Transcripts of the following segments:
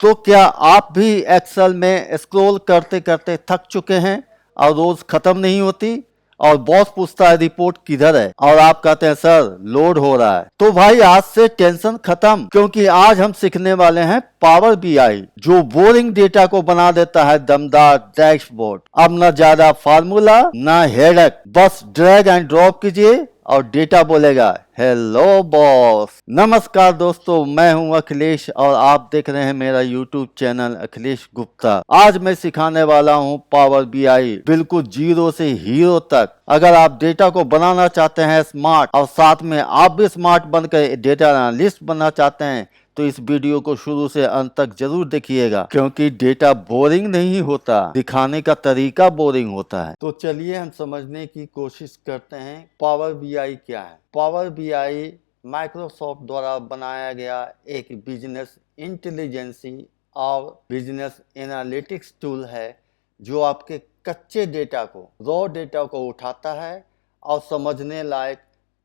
तो क्या आप भी एक्सेल में स्क्रॉल करते करते थक चुके हैं और रोज खत्म नहीं होती और बॉस पूछता है रिपोर्ट किधर है और आप कहते हैं सर लोड हो रहा है। तो भाई आज से टेंशन खत्म, क्योंकि आज हम सीखने वाले हैं पावर बीआई, जो बोरिंग डेटा को बना देता है दमदार डैशबोर्ड। अब न ज्यादा फार्मूला न हेडेक, बस ड्रैग एंड ड्रॉप कीजिए और डेटा बोलेगा हेलो बॉस। नमस्कार दोस्तों, मैं हूं अखिलेश और आप देख रहे हैं मेरा यूट्यूब चैनल अखिलेश गुप्ता। आज मैं सिखाने वाला हूं पावर बीआई, बिल्कुल जीरो से हीरो तक। अगर आप डेटा को बनाना चाहते हैं स्मार्ट और साथ में आप भी स्मार्ट बनकर डेटा एनालिस्ट बनना चाहते हैं तो इस वीडियो को शुरू से अंत तक जरूर देखिएगा, क्योंकि डेटा बोरिंग नहीं होता, दिखाने का तरीका बोरिंग होता है। तो चलिए हम समझने की कोशिश करते हैं पावर बीआई क्या है। पावर बीआई माइक्रोसॉफ्ट द्वारा बनाया गया एक बिजनेस इंटेलिजेंसी और बिजनेस एनालिटिक्स टूल है, जो आपके कच्चे डेटा को, रॉ डेटा को उठाता है और समझने लायक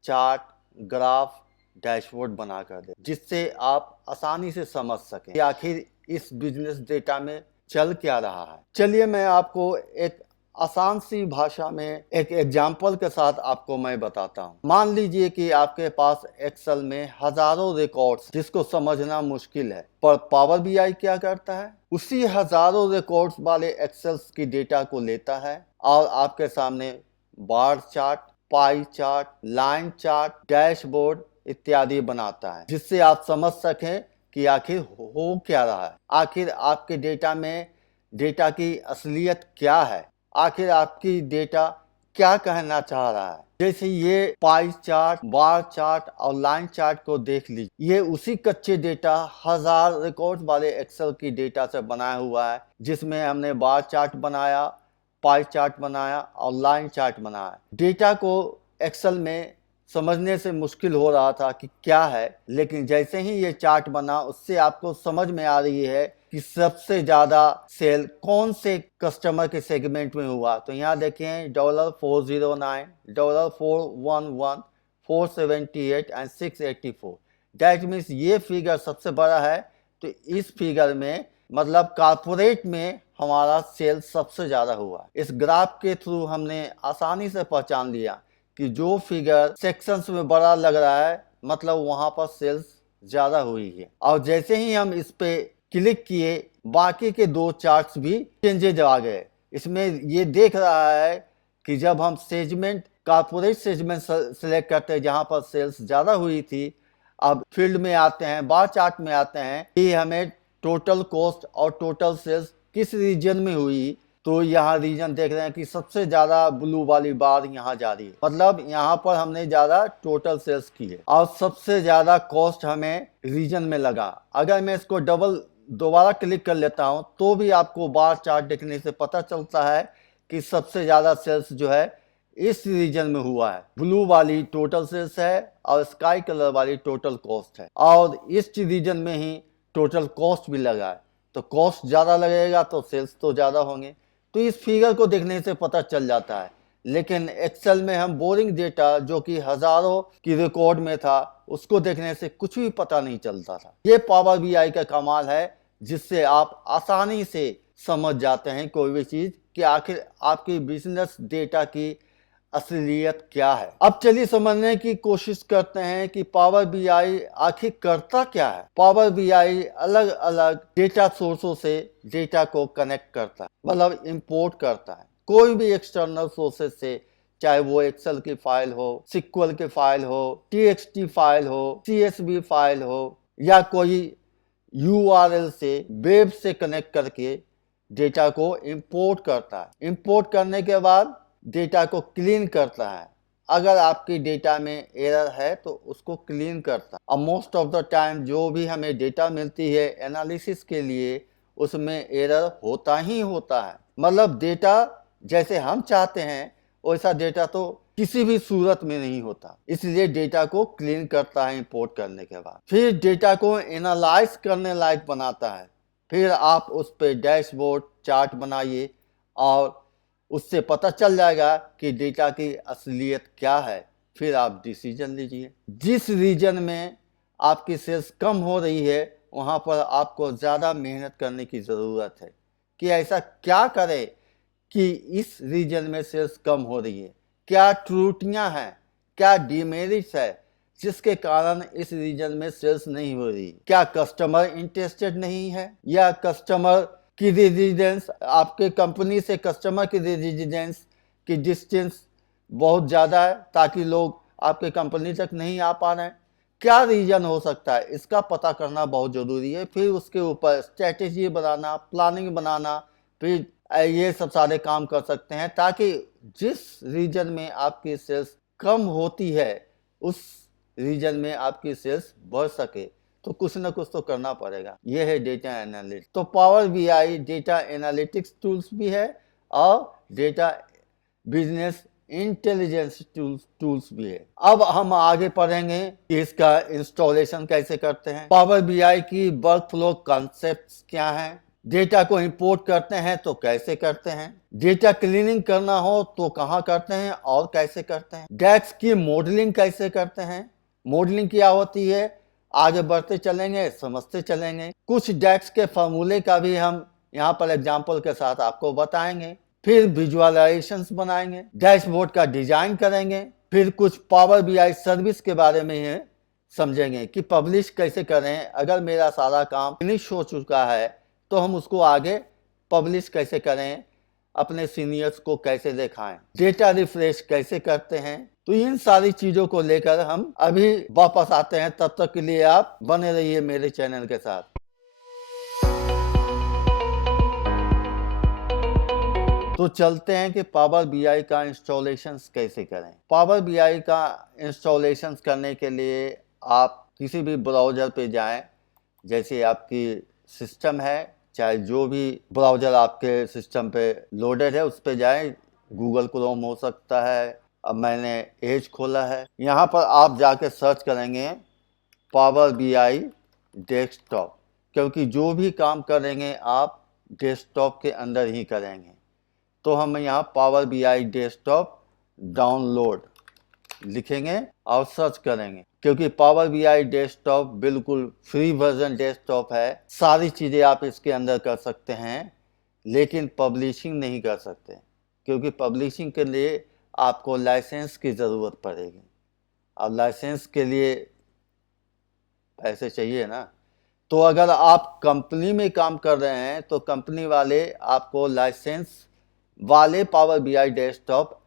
चार्ट, ग्राफ, डैशबोर्ड बना कर दे, जिससे आप आसानी से समझ सकें कि आखिर इस बिजनेस डेटा में चल क्या रहा है। चलिए मैं आपको एक आसान सी भाषा में एक एग्जाम्पल के साथ आपको मैं बताता हूँ। मान लीजिए कि आपके पास एक्सेल में हजारों रिकॉर्ड्स, जिसको समझना मुश्किल है, पर पावर बीआई क्या करता है, उसी हजारों रिकॉर्ड्स वाले एक्सेल्स की डेटा को लेता है और आपके सामने bar chart, pie chart, line chart, dashboard इत्यादि बनाता है, जिससे आप समझ सकें कि आखिर हो क्या रहा है, आखिर आपके डेटा में डेटा की असलियत क्या है, आखिर आपकी डेटा क्या कहना चाह रहा है। जैसे ये पाई चार्ट, बार चार्ट और लाइन चार्ट को देख लीजिए, ये उसी कच्चे डेटा, हजार रिकॉर्ड वाले एक्सेल की डेटा से बनाया हुआ है, जिसमें हमने बार चार्ट बनाया, पाई चार्ट बनाया और लाइन चार्ट बनाया। डेटा को एक्सेल में समझने से मुश्किल हो रहा था कि क्या है, लेकिन जैसे ही ये चार्ट बना, उससे आपको समझ में आ रही है कि सबसे ज्यादा सेल कौन से कस्टमर के सेगमेंट में हुआ। तो यहाँ देखें $409, $411, 478 एंड 684। दैट मीन्स ये फिगर सबसे बड़ा है। तो इस फिगर में मतलब कारपोरेट में हमारा सेल सबसे ज्यादा हुआ। इस ग्राफ के थ्रू हमने आसानी से पहचान लिया कि जो फिगर सेक्शंस में बड़ा लग रहा है, मतलब वहां पर सेल्स ज्यादा हुई है। और जैसे ही हम इस पे क्लिक किए, बाकी के दो चार्ट्स भी चेंजेज आ गए। इसमें ये देख रहा है कि जब हम सेगमेंट, कारपोरेट सेगमेंट सेलेक्ट करते हैं जहां पर सेल्स ज्यादा हुई थी, अब फील्ड में आते हैं, बार चार्ट में आते हैं कि हमें टोटल कॉस्ट और टोटल सेल्स किस रीजन में हुई। तो यहाँ रीजन देख रहे हैं कि सबसे ज्यादा ब्लू वाली बार यहाँ जा रही है, मतलब यहाँ पर हमने ज्यादा टोटल सेल्स की है और सबसे ज्यादा कॉस्ट हमें रीजन में लगा। अगर मैं इसको दोबारा क्लिक कर लेता हूँ तो भी आपको बार चार्ट देखने से पता चलता है कि सबसे ज्यादा सेल्स जो है इस रीजन में हुआ है। ब्लू वाली टोटल सेल्स है और स्काई कलर वाली टोटल कॉस्ट है, और इस रीजन में ही टोटल कॉस्ट भी लगा है। तो कॉस्ट ज्यादा लगेगा तो सेल्स तो ज्यादा होंगे। तो इस फिगर को देखने से पता चल जाता है। लेकिन एक्सेल में हम बोरिंग डेटा, जो कि हजारों की रिकॉर्ड में था, उसको देखने से कुछ भी पता नहीं चलता था। ये पावर बीआई का कमाल है, जिससे आप आसानी से समझ जाते हैं कोई भी चीज कि आखिर आपकी बिजनेस डेटा की असलियत क्या है। अब चलिए समझने की कोशिश करते हैं कि पावर बीआई आखिर करता क्या है। पावर बीआई अलग अलग डेटा सोर्सों से डेटा को कनेक्ट करता है, मतलब इंपोर्ट करता है कोई भी एक्सटर्नल सोर्सेस से, चाहे वो एक्सेल की फाइल हो, सिक्वल की फाइल हो, टीएक्सटी फाइल हो, सीएसवी फाइल हो, या कोई यूआरएल से, वेब से कनेक्ट करके डेटा को इंपोर्ट करता है। इंपोर्ट करने के बाद डेटा को क्लीन करता है। अगर आपकी डेटा में एरर है तो उसको क्लीन करता है। और मोस्ट ऑफ द टाइम जो भी हमें डेटा मिलती है एनालिसिस के लिए, उसमें एरर होता ही होता है। मतलब डेटा जैसे हम चाहते हैं वैसा डेटा तो किसी भी सूरत में नहीं होता, इसलिए डेटा को क्लीन करता है इंपोर्ट करने के बाद। फिर डेटा को एनालाइज करने लायक बनाता है। फिर आप उस पर डैशबोर्ड, चार्ट बनाइए और उससे पता चल जाएगा कि डेटा की असलियत क्या है। फिर आप डिसीजन लीजिए। जिस रीजन में आपकी सेल्स कम हो रही है वहाँ पर आपको ज़्यादा मेहनत करने की ज़रूरत है कि ऐसा क्या करें कि इस रीजन में सेल्स कम हो रही है, क्या त्रुटियां हैं, क्या डिमेरिट्स है जिसके कारण इस रीजन में सेल्स नहीं हो रही। क्या कस्टमर इंटरेस्टेड नहीं है, या कस्टमर की रेजिडेंस, आपके कंपनी से कस्टमर की रेजिडेंस की डिस्टेंस बहुत ज़्यादा है ताकि लोग आपके कंपनी तक नहीं आ पा रहे हैं। क्या रीजन हो सकता है, इसका पता करना बहुत ज़रूरी है। फिर उसके ऊपर स्ट्रेटेजी बनाना, प्लानिंग बनाना, फिर ये सब सारे काम कर सकते हैं ताकि जिस रीजन में आपकी सेल्स कम होती है उस रीजन में आपकी सेल्स बढ़ सके। तो कुछ ना कुछ तो करना पड़ेगा। ये है डेटा एनालिटिक्स। तो power BI data analytics tools भी है और डेटा बिजनेस इंटेलिजेंस टूल्स भी है। अब हम आगे पढ़ेंगे कि इसका इंस्टॉलेशन कैसे करते हैं, पावर बीआई की वर्क फ्लो कॉन्सेप्ट्स क्या हैं, डेटा को इंपोर्ट करते हैं तो कैसे करते हैं, डेटा क्लीनिंग करना हो तो कहाँ करते हैं और कैसे करते हैं, डेक्स की मॉडलिंग कैसे करते हैं, मॉडलिंग क्या होती है, आगे बढ़ते चलेंगे समझते चलेंगे। कुछ डेक्स के फार्मूले का भी हम यहाँ पर एग्जाम्पल के साथ आपको बताएंगे। फिर विजुअलाइजेशंस बनाएंगे, डैशबोर्ड का डिजाइन करेंगे, फिर कुछ पावर बीआई सर्विस के बारे में समझेंगे कि पब्लिश कैसे करें। अगर मेरा सारा काम फिनिश हो चुका है तो हम उसको आगे पब्लिश कैसे करें, अपने सीनियर्स को कैसे दिखाएं, डेटा रिफ्रेश कैसे करते हैं। तो इन सारी चीजों को लेकर हम अभी वापस आते हैं। तब तक के लिए आप बने रहिए मेरे चैनल के साथ। तो चलते हैं कि पावर बीआई का इंस्टॉलेशन कैसे करें। पावर बीआई का इंस्टॉलेशन करने के लिए आप किसी भी ब्राउज़र पे जाएं, जैसे आपकी सिस्टम है, चाहे जो भी ब्राउज़र आपके सिस्टम पे लोडेड है उस पे जाएं। गूगल क्रोम हो सकता है, अब मैंने एज खोला है। यहाँ पर आप जाके सर्च करेंगे पावर बीआई डेस्कटॉप, क्योंकि जो भी काम करेंगे आप डेस्कटॉप के अंदर ही करेंगे। तो हम यहाँ पावर बीआई डेस्कटॉप डाउनलोड लिखेंगे और सर्च करेंगे, क्योंकि पावर बीआई डेस्कटॉप बिल्कुल फ्री वर्जन डेस्कटॉप है। सारी चीज़ें आप इसके अंदर कर सकते हैं, लेकिन पब्लिशिंग नहीं कर सकते, क्योंकि पब्लिशिंग के लिए आपको लाइसेंस की ज़रूरत पड़ेगी और लाइसेंस के लिए पैसे चाहिए ना। तो अगर आप कंपनी में काम कर रहे हैं तो कंपनी वाले आपको लाइसेंस वाले पावर बीआई डेस्कटॉप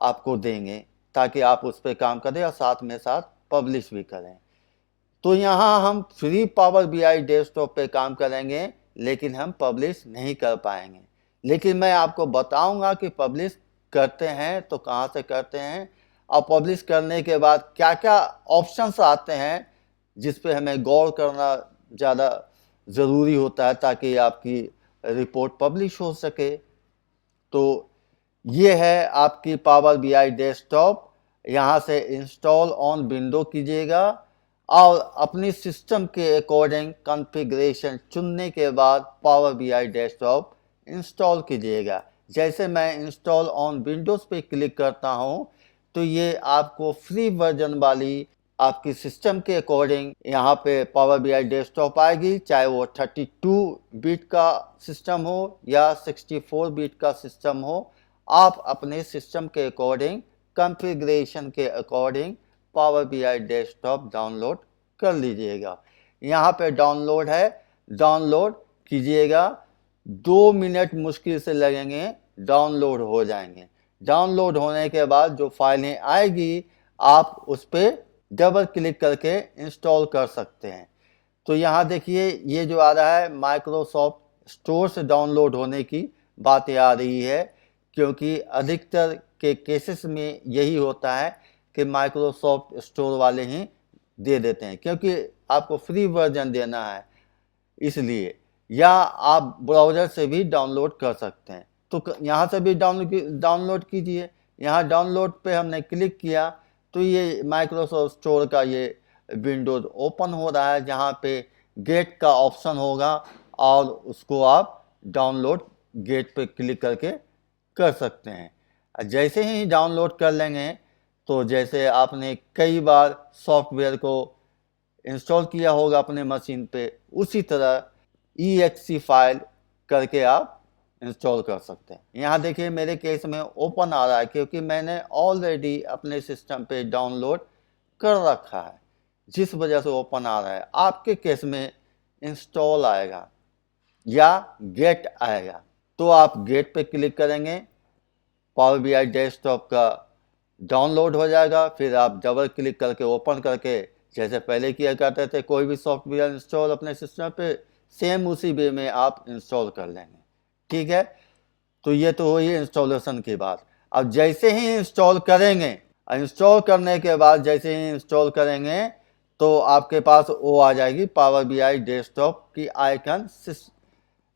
आपको देंगे ताकि आप उस पर काम करें और साथ में साथ पब्लिश भी करें। तो यहाँ हम फ्री पावर बीआई डेस्कटॉप पे काम करेंगे, लेकिन हम पब्लिश नहीं कर पाएंगे। लेकिन मैं आपको बताऊंगा कि पब्लिश करते हैं तो कहाँ से करते हैं, और पब्लिश करने के बाद क्या क्या ऑप्शंस आते हैं जिस पे हमें गौर करना ज़्यादा ज़रूरी होता है ताकि आपकी रिपोर्ट पब्लिश हो सके। तो ये है आपकी पावर बीआई डेस्कटॉप। यहाँ से इंस्टॉल ऑन विंडो कीजिएगा और अपनी सिस्टम के अकॉर्डिंग कॉन्फ़िगरेशन चुनने के बाद पावर बीआई डेस्कटॉप इंस्टॉल कीजिएगा। जैसे मैं इंस्टॉल ऑन विंडोज़ पे क्लिक करता हूँ तो ये आपको फ्री वर्जन वाली आपकी सिस्टम के अकॉर्डिंग यहाँ पे पावर बीआई डेस्कटॉप आएगी, चाहे वो 32 बिट का सिस्टम हो या 64 बिट का सिस्टम हो। आप अपने सिस्टम के अकॉर्डिंग कॉन्फ़िगरेशन के according power BI desktop download कर लीजिएगा। यहाँ पे डाउनलोड है, डाउनलोड कीजिएगा। 2 मिनट मुश्किल से लगेंगे, डाउनलोड हो जाएंगे। डाउनलोड होने के बाद जो फाइलें आएगी आप उस पर डबल क्लिक करके इंस्टॉल कर सकते हैं। तो यहाँ देखिए ये जो आ रहा है माइक्रोसॉफ्ट स्टोर से डाउनलोड होने की बातें आ रही है, क्योंकि अधिकतर के केसेस में यही होता है कि माइक्रोसॉफ्ट स्टोर वाले ही दे देते हैं, क्योंकि आपको फ्री वर्जन देना है इसलिए, या आप ब्राउज़र से भी डाउनलोड कर सकते हैं। तो यहाँ से भी डाउनलोड कीजिए। यहाँ डाउनलोड पे हमने क्लिक किया तो ये माइक्रोसॉफ्ट स्टोर का ये विंडोज ओपन हो रहा है, जहाँ पे गेट का ऑप्शन होगा और उसको आप डाउनलोड गेट पे क्लिक करके कर सकते हैं। जैसे ही डाउनलोड कर लेंगे तो जैसे आपने कई बार सॉफ्टवेयर को इंस्टॉल किया होगा अपने मशीन पे, उसी तरह exe फाइल करके आप इंस्टॉल कर सकते हैं। यहाँ देखिए मेरे केस में ओपन आ रहा है क्योंकि मैंने ऑलरेडी अपने सिस्टम पे डाउनलोड कर रखा है, जिस वजह से ओपन आ रहा है। आपके केस में इंस्टॉल आएगा या गेट आएगा, तो आप गेट पे क्लिक करेंगे, पावर बीआई डेस्कटॉप का डाउनलोड हो जाएगा। फिर आप डबल क्लिक करके ओपन करके जैसे पहले किया करते थे कोई भी सॉफ्टवेयर इंस्टॉल अपने सिस्टम पे, सेम उसी वे में आप इंस्टॉल कर लेंगे। ठीक है, तो ये तो हुई इंस्टॉलेशन की बात। अब जैसे ही इंस्टॉल करेंगे, इंस्टॉल करने के बाद जैसे ही इंस्टॉल करेंगे तो आपके पास वो आ जाएगी पावर बीआई डेस्कटॉप की आइकन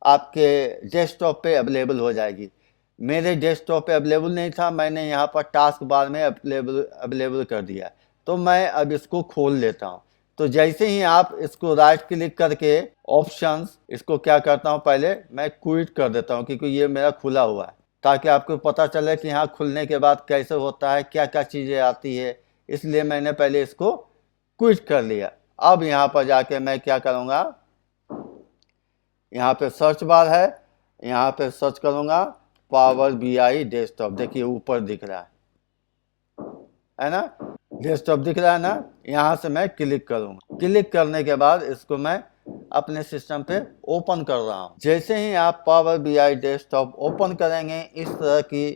आपके डेस्कटॉप पे अवेलेबल हो जाएगी। मेरे डेस्कटॉप पे अवेलेबल नहीं था, मैंने यहाँ पर टास्क बार में अवेलेबल कर दिया। तो मैं अब इसको खोल लेता हूँ। तो जैसे ही आप इसको राइट क्लिक करके ऑप्शंस, इसको क्या करता हूँ, पहले मैं क्विट कर देता हूँ क्योंकि ये मेरा खुला हुआ है, ताकि आपको पता चले कि यहाँ खुलने के बाद कैसे होता है, क्या क्या चीज़ें आती है। इसलिए मैंने पहले इसको क्विट कर लिया। अब यहाँ पर जाके मैं क्या करूँगा, यहाँ पे सर्च बार है, यहाँ पे सर्च करूँगा पावर बीआई डेस्कटॉप। देखिए ऊपर दिख रहा है ना, डेस्कटॉप दिख रहा है ना। यहाँ से मैं क्लिक करूँगा। क्लिक करने के बाद इसको मैं अपने सिस्टम पे ओपन कर रहा हूँ। जैसे ही आप पावर बीआई डेस्कटॉप ओपन करेंगे, इस तरह की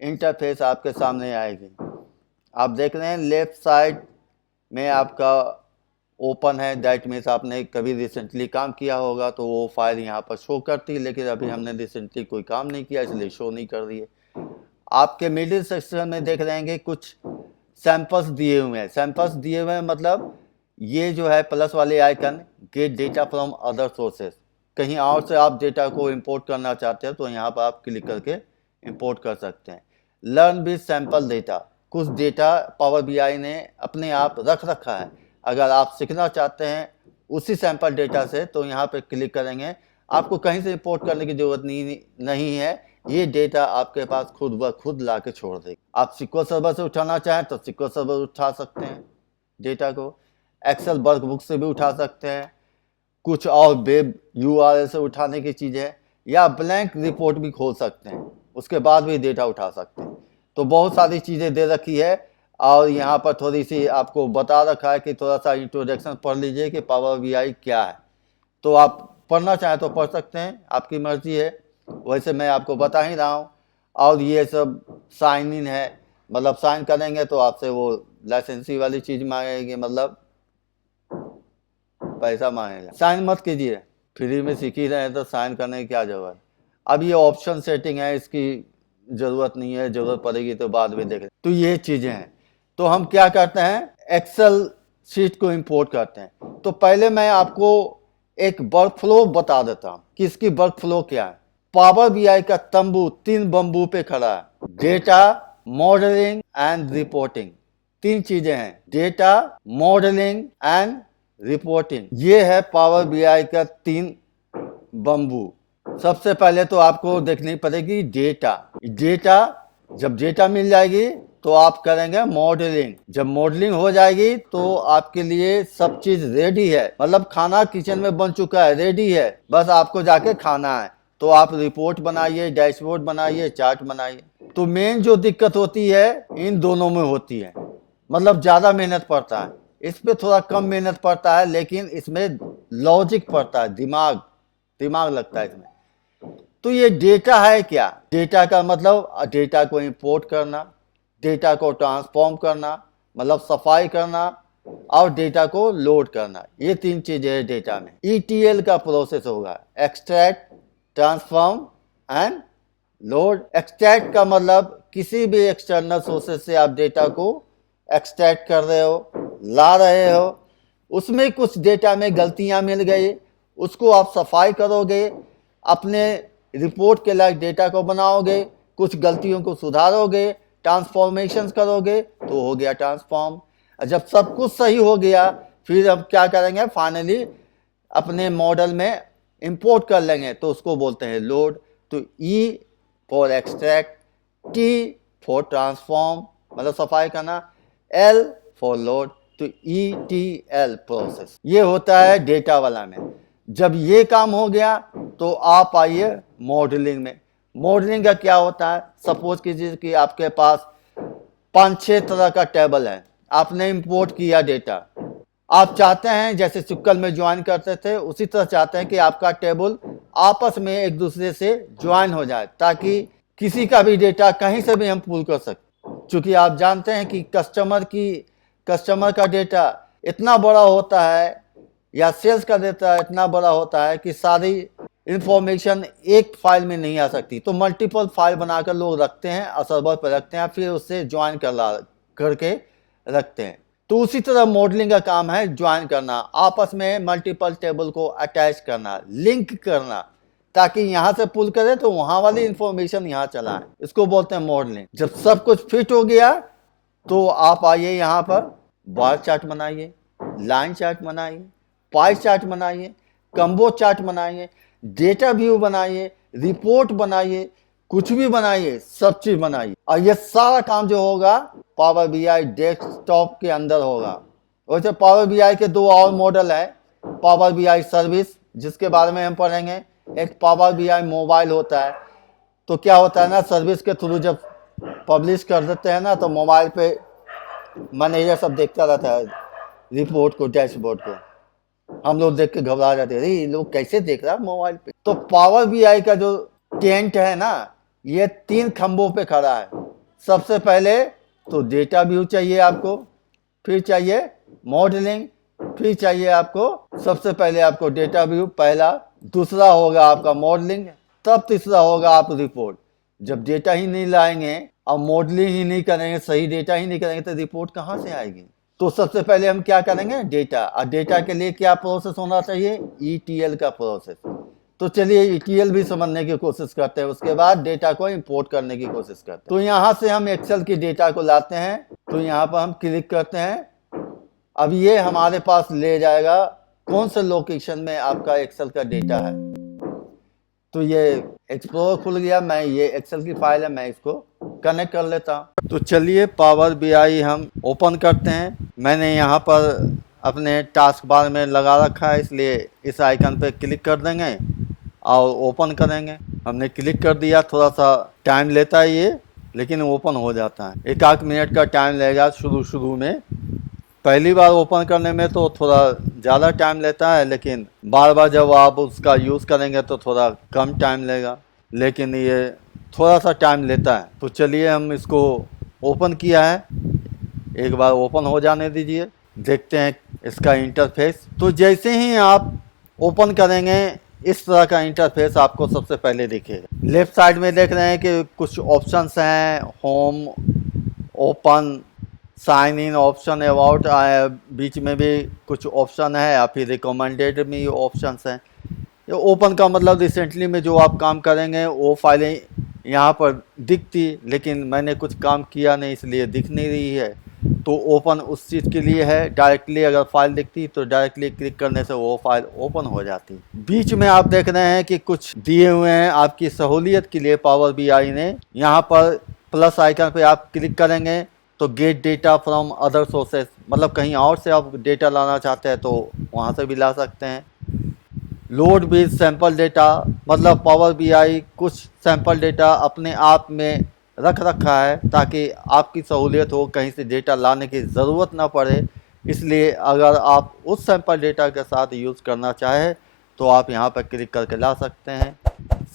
इंटरफेस आपके सामने आएगी। आप देख रहे हैं लेफ्ट साइड में आपका ओपन है, दैट मीन्स आपने कभी रिसेंटली काम किया होगा तो वो फाइल यहाँ पर शो करती है, लेकिन अभी हमने रिसेंटली कोई काम नहीं किया इसलिए शो नहीं कर रही है। आपके मिडिल सेक्शन में देख रहे हैं कुछ सैंपल्स दिए हुए हैं। सैंपल्स दिए हुए हैं मतलब ये जो है प्लस वाले icon, gate data from other sources, कहीं और से आप डेटा को इंपोर्ट करना चाहते हैं तो यहाँ पर आप क्लिक करके इंपोर्ट कर सकते हैं। लर्न विद सैंपल डेटा, कुछ डेटा पावर बीआई ने अपने आप रख रखा है। अगर आप सीखना चाहते हैं उसी सैंपल डेटा से तो यहाँ पे क्लिक करेंगे। आपको कहीं से इंपोर्ट करने की जरूरत नहीं है, ये डेटा आपके पास खुद ब खुद ला के छोड़ देगी। आप सिक्वल सर्वर से उठाना चाहें तो सिक्वल सर्वर उठा सकते हैं डेटा को, एक्सेल वर्कबुक से भी उठा सकते हैं, कुछ और वेब यूआरएल से उठाने की चीज़ है, या ब्लैंक रिपोर्ट भी खोल सकते हैं, उसके बाद भी डेटा उठा सकते हैं। तो बहुत सारी चीज़ें दे रखी है और यहाँ पर थोड़ी सी आपको बता रखा है कि थोड़ा सा इंट्रोडक्शन पढ़ लीजिए कि पावर बीआई क्या है। तो आप पढ़ना चाहें तो पढ़ सकते हैं, आपकी मर्जी है, वैसे मैं आपको बता ही रहा हूँ। और ये सब साइन इन है, मतलब साइन करेंगे तो आपसे वो लाइसेंसी वाली चीज़ मांगेगी, मतलब पैसा मांगेगा। साइन मत कीजिए, फ्री में सीख ही रहे हैं तो साइन करने की क्या जरूरत। अब ये ऑप्शन सेटिंग है, इसकी ज़रूरत नहीं है, ज़रूरत पड़ेगी तो बाद में देखें। तो ये चीज़ें हैं। तो हम क्या करते हैं, एक्सेल शीट को इंपोर्ट करते हैं। तो पहले मैं आपको एक वर्क फ्लो बता देता हूँ कि इसकी वर्क फ्लो क्या है। पावर बीआई का तंबू 3 बम्बू पे खड़ा है। डेटा, मॉडलिंग एंड रिपोर्टिंग, 3 चीजें हैं, डेटा, मॉडलिंग एंड रिपोर्टिंग। ये है पावर बीआई का 3 बम्बू। सबसे पहले तो आपको देखनी पड़ेगी डेटा। जब डेटा मिल जाएगी तो आप करेंगे मॉडलिंग। जब मॉडलिंग हो जाएगी तो आपके लिए सब चीज रेडी है, मतलब खाना किचन में बन चुका है, रेडी है, बस आपको जाके खाना है। तो आप रिपोर्ट बनाइए, डैशबोर्ड बनाइए, चार्ट बनाइए। तो मेन जो दिक्कत होती है इन दोनों में होती है, मतलब ज्यादा मेहनत पड़ता है। इस पे थोड़ा कम मेहनत पड़ता है, लेकिन इसमें लॉजिक पड़ता है, दिमाग लगता है इसमें। तो ये डेटा है क्या, डेटा का मतलब डेटा को इंपोर्ट करना, डेटा को ट्रांसफॉर्म करना मतलब सफाई करना, और डेटा को लोड करना। ये 3 चीजें हैं डेटा में। ETL का प्रोसेस होगा, extract, transform and load. Extract का मतलब किसी भी एक्सटर्नल सोर्सेस से आप डेटा को एक्सट्रैक्ट कर रहे हो, ला रहे हो, उसमें कुछ डेटा में गलतियां मिल गई, उसको आप सफाई करोगे, अपने रिपोर्ट के लायक डेटा को बनाओगे, कुछ गलतियों को सुधारोगे, ट्रांसफॉर्मेशन करोगे, तो हो गया ट्रांसफॉर्म। जब सब कुछ सही हो गया फिर अब क्या करेंगे, फाइनली अपने मॉडल में इंपोर्ट कर लेंगे, तो उसको बोलते हैं लोड। तो E for extract, T for transform मतलब सफाई करना, L फॉर लोड। तो ETL प्रोसेस ये होता है डेटा वाला में। जब ये काम हो गया तो आप आइए मॉडलिंग में। मॉडलिंग का क्या होता है, सपोज कीजिए कि आपके पास 5-6 तरह का टेबल है, आपने इंपोर्ट किया डेटा। आप चाहते हैं जैसे SQL में ज्वाइन करते थे उसी तरह चाहते हैं कि आपका टेबल आपस में एक दूसरे से ज्वाइन हो जाए, ताकि किसी का भी डेटा कहीं से भी हम पुल कर सकते। क्योंकि आप जानते हैं कि कस्टमर का डेटा इतना बड़ा होता है या सेल्स का डेटा इतना बड़ा होता है कि सारी इंफॉर्मेशन एक फाइल में नहीं आ सकती, तो मल्टीपल फाइल बनाकर लोग रखते हैं और सर्वर पर रखते हैं, फिर उससे ज्वाइन करके रखते हैं। तो उसी तरह मॉडलिंग का काम है ज्वाइन करना, आपस में मल्टीपल टेबल को अटैच करना, लिंक करना, ताकि यहां से पुल करे तो वहां वाली इंफॉर्मेशन यहां चलाएं। इसको बोलते हैं मॉडलिंग। जब सब कुछ फिट हो गया तो आप आइए यहाँ पर बार चार्ट बनाइए, लाइन चार्ट बनाइए, पाई चार्ट बनाइए, कम्बो चार्ट बनाइए, डेटा व्यू बनाइए, रिपोर्ट बनाइए, कुछ भी बनाइए, सब चीज बनाइए। और ये सारा काम जो होगा पावर BI डेस्कटॉप के अंदर होगा। वैसे पावर BI के 2 और मॉडल है, पावर BI सर्विस जिसके बारे में हम पढ़ेंगे, एक पावर BI मोबाइल होता है। तो क्या होता है ना, सर्विस के थ्रू जब पब्लिश कर देते हैं ना तो मोबाइल पे मैनेजर सब देखता रहता है रिपोर्ट को, डैशबोर्ड को। हम लोग देख के घबरा जाते हैं, ये लोग कैसे देख रहा है मोबाइल पे। तो पावर BI का जो टेंट है ना, ये 3 खंभों पे खड़ा है। सबसे पहले तो डेटा व्यू चाहिए आपको, फिर चाहिए मॉडलिंग, फिर चाहिए आपको, सबसे पहले आपको डेटा व्यू पहला, दूसरा होगा आपका मॉडलिंग, तब तीसरा होगा आप रिपोर्ट। जब डेटा ही नहीं लाएंगे और मॉडलिंग ही नहीं करेंगे, सही डेटा ही नहीं करेंगे, तो रिपोर्ट कहाँ से आएगी। तो सबसे पहले हम क्या करेंगे, डेटा। और डेटा के लिए क्या प्रोसेस होना चाहिए, ETL का प्रोसेस। तो चलिए ETL भी समझने की कोशिश करते हैं, उसके बाद डेटा को इंपोर्ट करने की कोशिश करते हैं। तो यहाँ से हम एक्सेल की डेटा को लाते हैं, तो यहाँ पर हम क्लिक करते हैं। अब ये हमारे पास ले जाएगा कौन से लोकेशन में आपका एक्सेल का डेटा है। तो ये एक्सप्लोरर खुल गया, मैं ये एक्सेल की फाइल है, मैं इसको कनेक्ट कर लेता हूँ। तो चलिए पावर BI हम ओपन करते हैं। मैंने यहाँ पर अपने टास्क बार में लगा रखा है, इसलिए इस आइकन पे क्लिक कर देंगे और ओपन करेंगे। हमने क्लिक कर दिया, थोड़ा सा टाइम लेता है ये, लेकिन ओपन हो जाता है। 1-8 मिनट का टाइम लगेगा शुरू में। पहली बार ओपन करने में तो थोड़ा ज़्यादा टाइम लेता है, लेकिन बार बार जब आप उसका यूज़ करेंगे तो थोड़ा कम टाइम लेगा, लेकिन ये थोड़ा सा टाइम लेता है। तो चलिए हम इसको ओपन किया है, एक बार ओपन हो जाने दीजिए, देखते हैं इसका इंटरफेस। तो जैसे ही आप ओपन करेंगे इस तरह का इंटरफेस आपको सबसे पहले दिखेगा। लेफ्ट साइड में देख रहे हैं कि कुछ ऑप्शंस हैं, home, open, sign in option, about, बीच में भी कुछ ऑप्शन है, या फिर रिकमेंडेड में ऑप्शंस हैं। ये ओपन का मतलब रिसेंटली में जो आप काम करेंगे वो फाइलें यहाँ पर दिखती, लेकिन मैंने कुछ काम किया नहीं इसलिए दिख नहीं रही है। तो ओपन उस चीज़ के लिए है, डायरेक्टली अगर फाइल दिखती तो डायरेक्टली क्लिक करने से वो फाइल ओपन हो जाती। बीच में आप देख रहे हैं कि कुछ दिए हुए हैं आपकी सहूलियत के लिए पावर BI ने। यहाँ पर प्लस आइकन पे आप क्लिक करेंगे तो gate data from other sources, मतलब कहीं और से आप डेटा लाना चाहते हैं तो वहाँ से भी ला सकते हैं। लोड विद सैंपल डेटा, मतलब पावर BI कुछ सैंपल डेटा अपने आप में रख रखा है ताकि आपकी सहूलियत हो, कहीं से डेटा लाने की ज़रूरत ना पड़े। इसलिए अगर आप उस सैंपल डेटा के साथ यूज़ करना चाहें तो आप यहाँ पर क्लिक करके ला सकते हैं।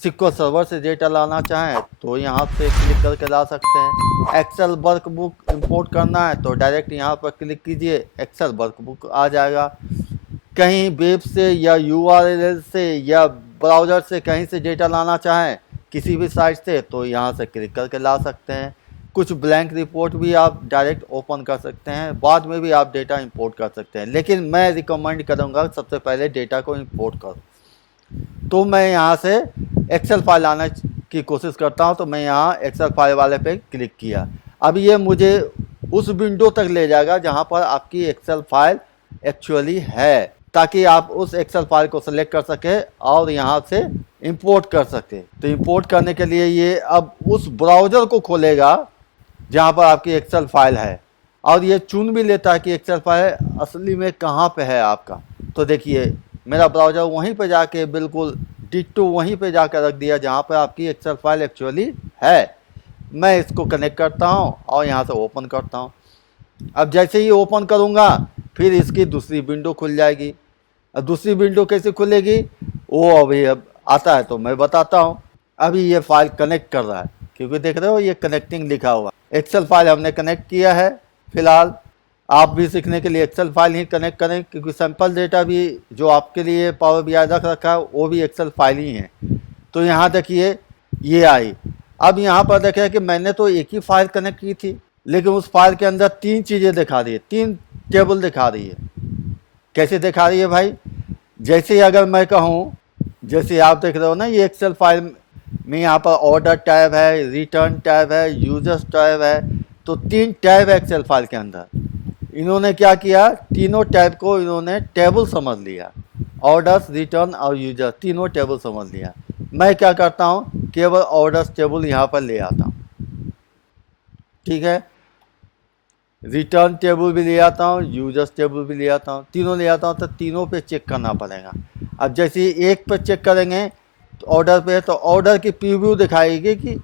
SQL सर्वर से डेटा लाना चाहें तो यहाँ से क्लिक करके ला सकते हैं। एक्सेल वर्कबुक इंपोर्ट करना है तो डायरेक्ट यहाँ पर क्लिक कीजिए, एक्सेल वर्कबुक आ जाएगा। कहीं वेब से या URL से या ब्राउज़र से कहीं से डेटा लाना चाहें किसी भी साइट से तो यहाँ से क्लिक करके ला सकते हैं। कुछ ब्लैंक रिपोर्ट भी आप डायरेक्ट ओपन कर सकते हैं, बाद में भी आप डेटा इंपोर्ट कर सकते हैं, लेकिन मैं रिकमेंड करूँगा सबसे पहले डेटा को इंपोर्ट करो। तो मैं यहाँ से एक्सेल फाइल लाने की कोशिश करता हूँ, तो मैं यहाँ एक्सेल फाइल वाले पे क्लिक किया। अब ये मुझे उस विंडो तक ले जाएगा जहाँ पर आपकी एक्सेल फाइल एक्चुअली है, ताकि आप उस एक्सेल फाइल को सिलेक्ट कर सके और यहाँ से इंपोर्ट कर सके। तो इंपोर्ट करने के लिए ये अब उस ब्राउज़र को खोलेगा जहाँ पर आपकी एक्सेल फाइल है। और ये चुन भी लेता है कि एक्सेल फाइल असली में कहाँ पे है आपका। तो देखिए मेरा ब्राउज़र वहीं पे जाके बिल्कुल डिट्टो वहीं पे जाकर रख दिया जहाँ पे आपकी एक्सेल फाइल एक्चुअली है। मैं इसको कनेक्ट करता हूँ और यहाँ से ओपन करता हूँ। अब जैसे ही ओपन करूँगा फिर इसकी दूसरी विंडो खुल जाएगी। अब दूसरी विंडो कैसे खुलेगी वो अभी अब आता है तो मैं बताता हूँ। अभी ये फाइल कनेक्ट कर रहा है, क्योंकि देख रहे हो ये कनेक्टिंग लिखा हुआ। एक्सेल फाइल हमने कनेक्ट किया है। फिलहाल आप भी सीखने के लिए एक्सेल फाइल ही कनेक्ट करें, क्योंकि सैंपल डेटा भी जो आपके लिए पावर BI रख रखा है वो भी एक्सेल फाइल ही है। तो यहाँ देखिए ये आई। अब यहाँ पर देखिए कि मैंने तो एक ही फाइल कनेक्ट की थी, लेकिन उस फाइल के अंदर 3 चीज़ें दिखा रही है, 3 टेबल दिखा रही है। कैसे दिखा रही है भाई? जैसे अगर मैं कहूँ, जैसे आप देख रहे हो ना ये एक्सेल फाइल में यहाँ पर ऑर्डर टैब है, रिटर्न टैब है, यूजर्स टैब है। तो 3 टैब है एक्सेल फाइल के अंदर। इन्होंने क्या किया, तीनों टैब को इन्होंने टेबल समझ लिया। ऑर्डर्स, रिटर्न और यूजर तीनों टेबल समझ लिया। मैं क्या करता हूँ, केवल ऑर्डर्स टेबल यहाँ पर ले आता हूँ, ठीक है। रिटर्न टेबल भी ले आता हूँ, यूजर्स टेबल भी ले आता हूँ, तीनों ले आता हूँ। तो तीनों पे चेक करना पड़ेगा। अब जैसे एक पे चेक करेंगे तो ऑर्डर पे, तो ऑर्डर की प्रीव्यू दिखाएगी कि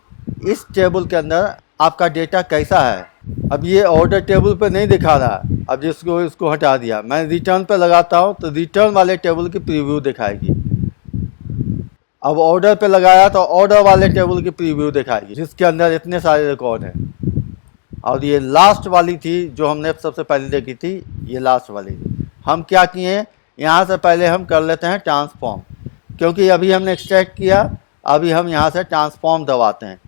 इस टेबल के अंदर आपका डेटा कैसा है। अब ये ऑर्डर टेबल पे नहीं दिखा रहा। अब जिसको इसको हटा दिया, मैं रिटर्न पे लगाता हूँ तो रिटर्न वाले टेबल की प्रीव्यू दिखाएगी। अब ऑर्डर पे लगाया तो ऑर्डर वाले टेबल की प्रीव्यू दिखाएगी, जिसके अंदर इतने सारे रिकॉर्ड हैं। और ये लास्ट वाली थी जो हमने सबसे पहले देखी थी, ये लास्ट वाली थी। हम क्या किए, यहाँ से पहले हम कर लेते हैं ट्रांसफॉर्म, क्योंकि अभी हमने एक्सट्रैक्ट किया। अभी हम यहाँ से ट्रांसफॉर्म दबाते हैं।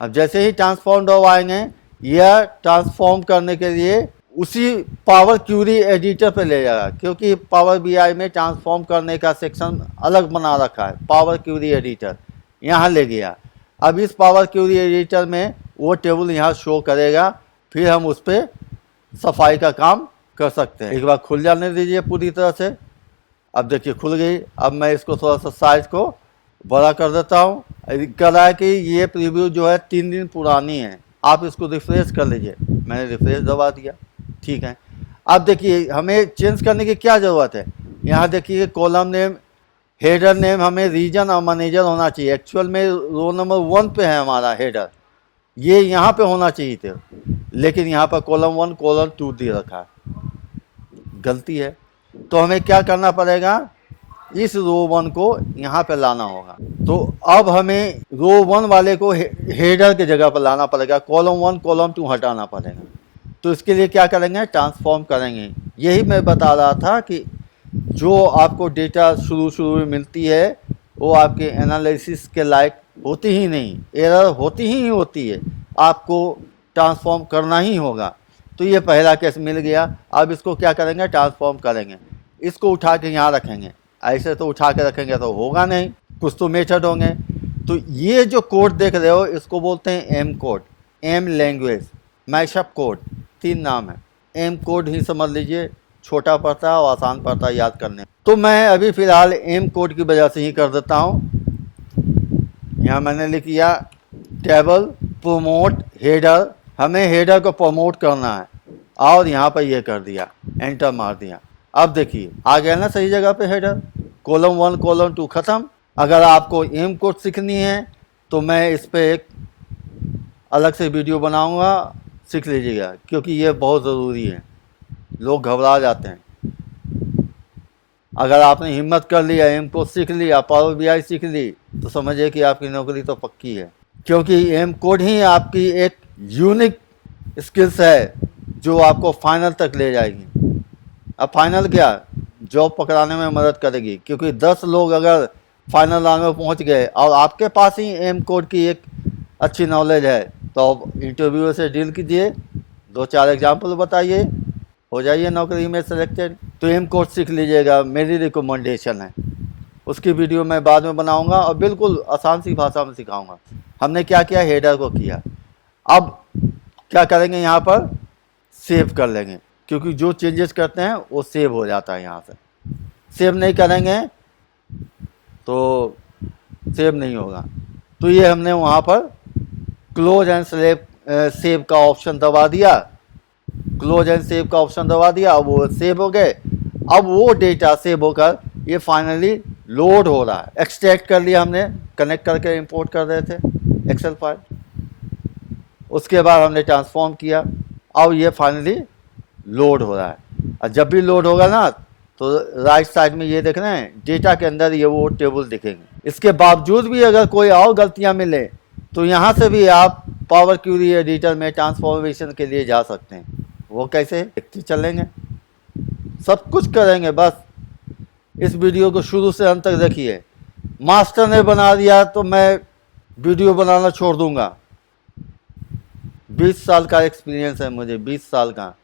अब जैसे ही ट्रांसफॉर्म दबाएंगे, यह ट्रांसफॉर्म करने के लिए उसी पावर क्यूरी एडिटर पे ले जाएगा, क्योंकि पावर BI में ट्रांसफॉर्म करने का सेक्शन अलग बना रखा है। पावर क्यूरी एडिटर यहाँ ले गया। अब इस पावर क्यूरी एडिटर में वो टेबल यहाँ शो करेगा, फिर हम उस पर सफाई का काम कर सकते हैं। एक बार खुल जाने दीजिए पूरी तरह से। अब देखिए खुल गई। अब मैं इसको थोड़ा सा साइज को बड़ा कर देता हूँ। कह रहा है कि ये प्रीव्यू जो है 3 दिन पुरानी है, आप इसको रिफ्रेश कर लीजिए। मैंने रिफ्रेश दबा दिया, ठीक है। अब देखिए हमें चेंज करने की क्या ज़रूरत है। यहाँ देखिए कॉलम नेम, हेडर नेम हमें रीजन और मैनेजर होना चाहिए। एक्चुअल में रो नंबर 1 पे है हमारा हेडर, ये यहाँ पे होना चाहिए थे, लेकिन यहाँ पर कॉलम 1 कॉलम 2 दे रखा है, गलती है। तो हमें क्या करना पड़ेगा, इस रो 1 को यहाँ पे लाना होगा। तो अब हमें रो 1 वाले को हेडर की जगह पर लाना पड़ेगा, कॉलम 1 कॉलम 2 हटाना पड़ेगा। तो इसके लिए क्या करेंगे, ट्रांसफॉर्म करेंगे। यही मैं बता रहा था कि जो आपको डेटा शुरू में मिलती है वो आपके एनालिसिस के लायक होती ही नहीं, एरर होती ही होती है, आपको ट्रांसफॉर्म करना ही होगा। तो ये पहला केस मिल गया। अब इसको क्या करेंगे, ट्रांसफॉर्म करेंगे। इसको उठा के यहाँ रखेंगे, ऐसे तो उठा के रखेंगे तो होगा नहीं, कुछ तो मेथड होंगे। तो ये जो कोड देख रहे हो इसको बोलते हैं M code, M language mashup code, 3 नाम है। एम कोड ही समझ लीजिए, छोटा पड़ता है और आसान पड़ता है याद करने। तो मैं अभी फ़िलहाल एम कोड की वजह से ही कर देता हूँ। यहाँ मैंने लिख दिया टेबल प्रोमोट हेडर, हमें हेडर को प्रमोट करना है, और यहाँ पर ये कर दिया, एंटर मार दिया। अब देखिए आ गया ना सही जगह पे हेडर। कॉलम 1 कॉलम 2 ख़त्म। अगर आपको एम कोड सीखनी है तो मैं इस पर एक अलग से वीडियो बनाऊंगा, सीख लीजिएगा, क्योंकि ये बहुत ज़रूरी है। लोग घबरा जाते हैं। अगर आपने हिम्मत कर लिया, एम कोड सीख लिया, पावर BI सीख ली, तो समझिए कि आपकी नौकरी तो पक्की है, क्योंकि एम कोड ही आपकी एक यूनिक स्किल्स है जो आपको फाइनल तक ले जाएगी। अब फाइनल क्या, जॉब पकड़ाने में मदद करेगी, क्योंकि 10 लोग अगर फाइनल राउंड में पहुंच गए और आपके पास ही एम कोड की एक अच्छी नॉलेज है, तो आप इंटरव्यू से डील कीजिए, 2-4 एग्जाम्पल बताइए, हो जाइए नौकरी में सेलेक्टेड। तो एम कोड सीख लीजिएगा, मेरी रिकमेंडेशन है। उसकी वीडियो मैं बाद में बनाऊंगा और बिल्कुल आसान सी भाषा में सिखाऊंगा। हमने क्या किया, हेडर को किया। अब क्या करेंगे, यहाँ पर सेव कर लेंगे, क्योंकि जो चेंजेस करते हैं वो सेव हो जाता है। यहाँ से सेव नहीं करेंगे तो सेव नहीं होगा। तो ये हमने वहाँ पर क्लोज एंड सेव का ऑप्शन दबा दिया। क्लोज एंड सेव का ऑप्शन दबा दिया, अब वो सेव हो गए। अब वो डेटा सेव होकर ये फाइनली लोड हो रहा है। एक्सट्रैक्ट कर लिया हमने, कनेक्ट करके इंपोर्ट कर रहे थे एक्सेल फाइल, उसके बाद हमने ट्रांसफॉर्म किया, अब ये फाइनली लोड हो रहा है। और जब भी लोड होगा ना तो राइट साइड में ये देख रहे हैं डेटा के अंदर ये वो टेबल दिखेंगे। इसके बावजूद भी अगर कोई और गलतियां मिले तो यहाँ से भी आप पावर क्वेरी एडिटर में ट्रांसफॉर्मेशन के लिए जा सकते हैं। वो कैसे देखते चलेंगे, सब कुछ करेंगे, बस इस वीडियो को शुरू से अंत तक देखिए। मास्टर ने बना दिया तो मैं वीडियो बनाना छोड़ दूंगा। 20 साल का एक्सपीरियंस है मुझे, 20 साल का।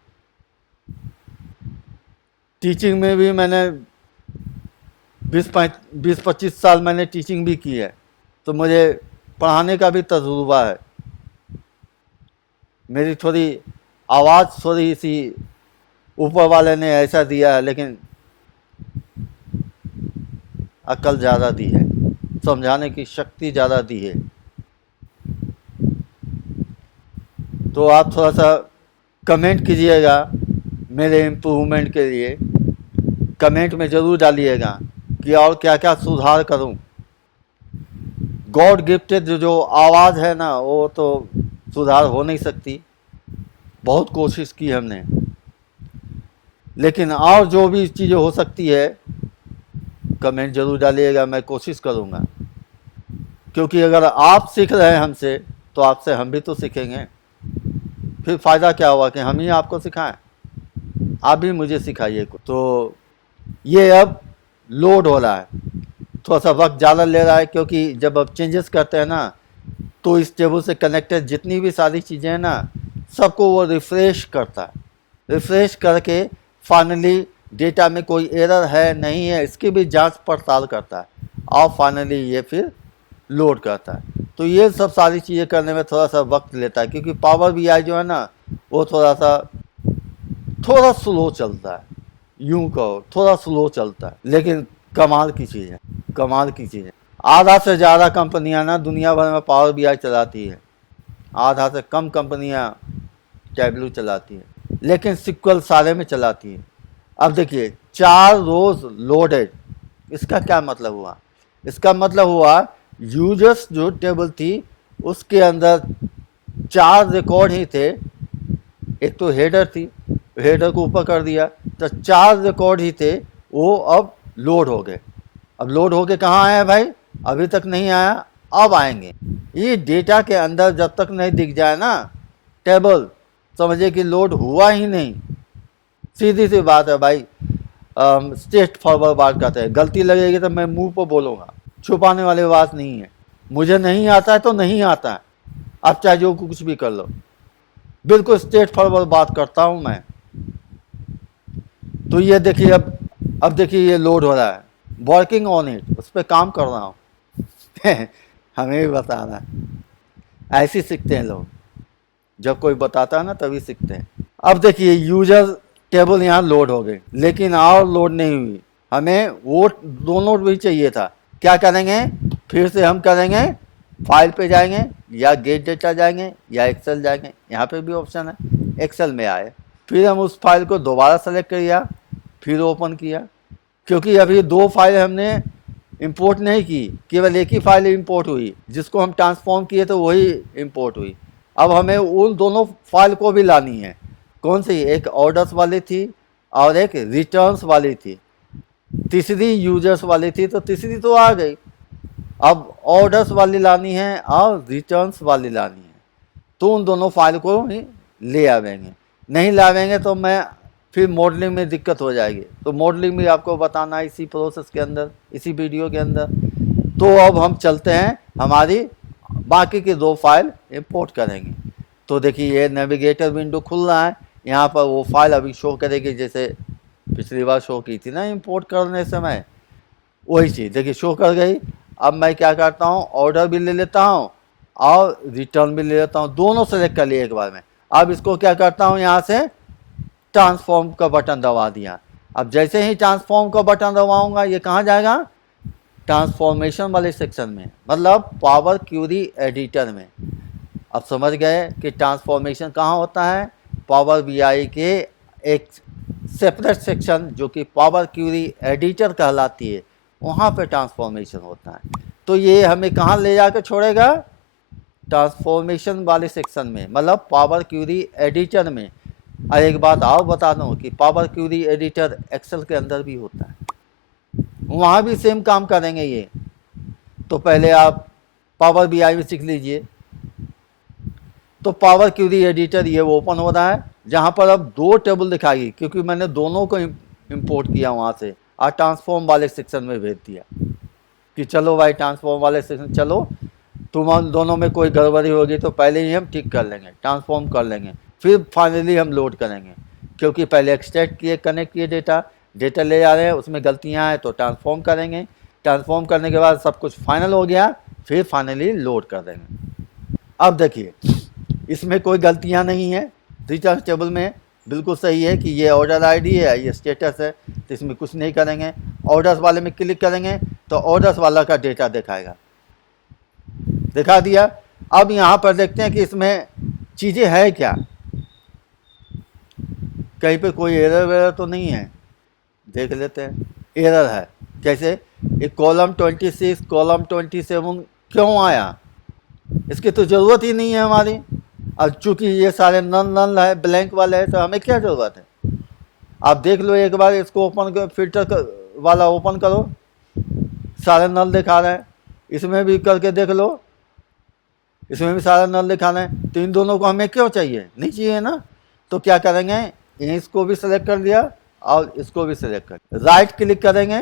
टीचिंग में भी मैंने 20-25 साल मैंने टीचिंग भी की है, तो मुझे पढ़ाने का भी तजुर्बा है। मेरी थोड़ी आवाज़ थोड़ी सी ऊपर वाले ने ऐसा दिया है, लेकिन अक्ल ज़्यादा दी है, समझाने की शक्ति ज़्यादा दी है। तो आप थोड़ा सा कमेंट कीजिएगा मेरे इम्प्रूवमेंट के लिए, कमेंट में ज़रूर डालिएगा कि और क्या क्या सुधार करूं। गॉड गिफ्टेड जो आवाज़ है ना, वो तो सुधार हो नहीं सकती, बहुत कोशिश की हमने, लेकिन और जो भी चीज़ें हो सकती है कमेंट ज़रूर डालिएगा, मैं कोशिश करूँगा। क्योंकि अगर आप सीख रहे हैं हमसे तो आपसे हम भी तो सीखेंगे, फिर फ़ायदा क्या हुआ कि हम ही आपको सिखाएं, आप भी मुझे सिखाइए। तो ये अब लोड हो रहा है, थोड़ा सा वक्त ज़्यादा ले रहा है, क्योंकि जब अब चेंजेस करते हैं ना तो इस टेबल से कनेक्टेड जितनी भी सारी चीज़ें हैं ना, सबको वो रिफ़्रेश करता है। रिफ़्रेश करके फाइनली डेटा में कोई एरर है नहीं है इसकी भी जांच पड़ताल करता है, और फाइनली ये फिर लोड करता है। तो ये सब सारी चीज़ें करने में थोड़ा सा वक्त लेता है, क्योंकि पावर BI जो है ना वो थोड़ा स्लो चलता है, यूं कहो थोड़ा स्लो चलता है, लेकिन कमाल की चीज़ है, कमाल की चीज़ है। आधा से ज़्यादा कंपनियां ना दुनिया भर में पावर BI चलाती है, आधा से कम कंपनियां टैबलू चलाती है, लेकिन सिक्वल सारे में चलाती है। अब देखिए 4 रोज लोडेड, इसका क्या मतलब हुआ? इसका मतलब हुआ यूजर्स जो टेबल थी उसके अंदर 4 रिकॉर्ड ही थे। एक तो हेडर थी, हेडर को ऊपर कर दिया तो 4 रिकॉर्ड ही थे, वो अब लोड हो गए। अब लोड होके कहाँ आए भाई? अभी तक नहीं आया, अब आएंगे। ये डेटा के अंदर जब तक नहीं दिख जाए ना टेबल, समझिए कि लोड हुआ ही नहीं। सीधी सी बात है भाई, स्ट्रेट फॉरवर्ड बात करते हैं। गलती लगेगी तो मैं मुंह पर बोलूँगा, छुपाने वाली बात नहीं है। मुझे नहीं आता है तो नहीं आता है, आप चाहे जो कुछ भी कर लो, बिल्कुल स्ट्रेट फॉरवर्ड बात करता हूँ मैं। तो ये देखिए अब देखिए ये लोड हो रहा है, वर्किंग ऑन इट, उस पर काम कर रहा हूँ हमें भी बताना है, ऐसे सीखते हैं लोग, जब कोई बताता है ना तभी सीखते हैं। अब देखिए यूजर टेबल यहाँ लोड हो गई, लेकिन और लोड नहीं हुई, हमें वो दोनों भी चाहिए था। क्या करेंगे? फिर से हम करेंगे, फाइल पे जाएंगे या गेट डेटा जाएंगे या एक्सेल जाएंगे, यहाँ पे भी ऑप्शन है, एक्सेल में आए, फिर हम उस फाइल को दोबारा सेलेक्ट किया, फिर ओपन किया। क्योंकि अभी 2 फाइल हमने इंपोर्ट नहीं की, केवल एक ही फाइल इंपोर्ट हुई, जिसको हम ट्रांसफॉर्म किए तो वही इंपोर्ट हुई। अब हमें उन दोनों फाइल को भी लानी है। कौन सी? एक ऑर्डर्स वाली थी और एक रिटर्न्स वाली थी, तीसरी यूजर्स वाली थी, तो तीसरी तो आ गई। अब ऑर्डर्स वाली लानी है और रिटर्न्स वाली लानी है, तो उन दोनों फाइल को ही ले आवेंगे। नहीं लावेंगे तो मैं फिर मॉडलिंग में दिक्कत हो जाएगी, तो मॉडलिंग भी आपको बताना है इसी प्रोसेस के अंदर, इसी वीडियो के अंदर। तो अब हम चलते हैं, हमारी बाकी की 2 फाइल इंपोर्ट करेंगे। तो देखिए ये नेविगेटर विंडो खुल रहा है, यहाँ पर वो फाइल अभी शो करेगी जैसे पिछली बार शो की थी ना इंपोर्ट करने समय, वही चीज़ देखिए शो कर गई। अब मैं क्या करता हूँ, ऑर्डर भी ले लेता हूँ और रिटर्न भी ले लेता हूँ, दोनों सेलेक्ट कर लिए एक बार में। अब इसको क्या करता हूँ, यहाँ से ट्रांसफॉर्म का बटन दबा दिया। अब जैसे ही ट्रांसफॉर्म का बटन दबाऊंगा ये कहाँ जाएगा? ट्रांसफॉर्मेशन वाले सेक्शन में, मतलब पावर क्वेरी एडिटर में। अब समझ गए कि ट्रांसफॉर्मेशन कहाँ होता है? पावर बीआई के एक सेपरेट सेक्शन जो कि पावर क्यूरी एडिटर कहलाती है, वहाँ पे ट्रांसफॉर्मेशन होता है। तो ये हमें कहाँ ले जाकर छोड़ेगा? ट्रांसफॉर्मेशन वाले सेक्शन में, मतलब पावर क्यूरी एडिटर में। और एक बात और बता दूँ कि पावर क्यूरी एडिटर एक्सेल के अंदर भी होता है, वहाँ भी सेम काम करेंगे ये। तो पहले आप पावर बीआई में सीख लीजिए। तो पावर क्यूरी एडिटर ये ओपन हो रहा है, जहाँ पर अब दो टेबल दिखाएगी, क्योंकि मैंने दोनों को इंपोर्ट किया वहाँ से और ट्रांसफॉर्म वाले सेक्शन में भेज दिया कि चलो भाई ट्रांसफॉर्म वाले सेक्शन चलो, तुम दोनों में कोई गड़बड़ी होगी तो पहले ही हम ठीक कर लेंगे, ट्रांसफॉर्म कर लेंगे, फिर फाइनली हम लोड करेंगे। क्योंकि पहले एक्सट्रैक्ट किए, कनेक्ट किए डेटा ले जा रहे हैं, उसमें गलतियाँ हैं तो ट्रांसफॉर्म करेंगे, ट्रांसफॉर्म करने के बाद सब कुछ फाइनल हो गया, फिर फाइनली लोड कर देंगे। अब देखिए इसमें कोई गलतियाँ नहीं है, रिटर्न टेबल में बिल्कुल सही है कि ये ऑर्डर आईडी है, ये स्टेटस है, तो इसमें कुछ नहीं करेंगे। ऑर्डर्स वाले में क्लिक करेंगे तो ऑर्डर्स वाला का डेटा दिखाएगा, दिखा दिया। अब यहाँ पर देखते हैं कि इसमें चीज़ें है क्या, कहीं पे कोई एरर वेरर तो नहीं है, देख लेते हैं। एरर है कैसे? एक कॉलम 26 कॉलम 27 क्यों आया? इसकी तो ज़रूरत ही नहीं है हमारी। अब चूँकि ये सारे नल नल है, ब्लैंक वाले हैं, तो हमें क्या ज़रूरत है? आप देख लो एक बार, इसको ओपन कर, फिल्टर वाला ओपन करो, सारे नल दिखा रहे हैं। इसमें भी करके देख लो, इसमें भी सारा नल दिखा रहे हैं। तो इन दोनों को हमें क्यों चाहिए? नहीं चाहिए ना। तो क्या करेंगे, इसको भी सेलेक्ट कर दिया और इसको भी सेलेक्ट कर, राइट क्लिक करेंगे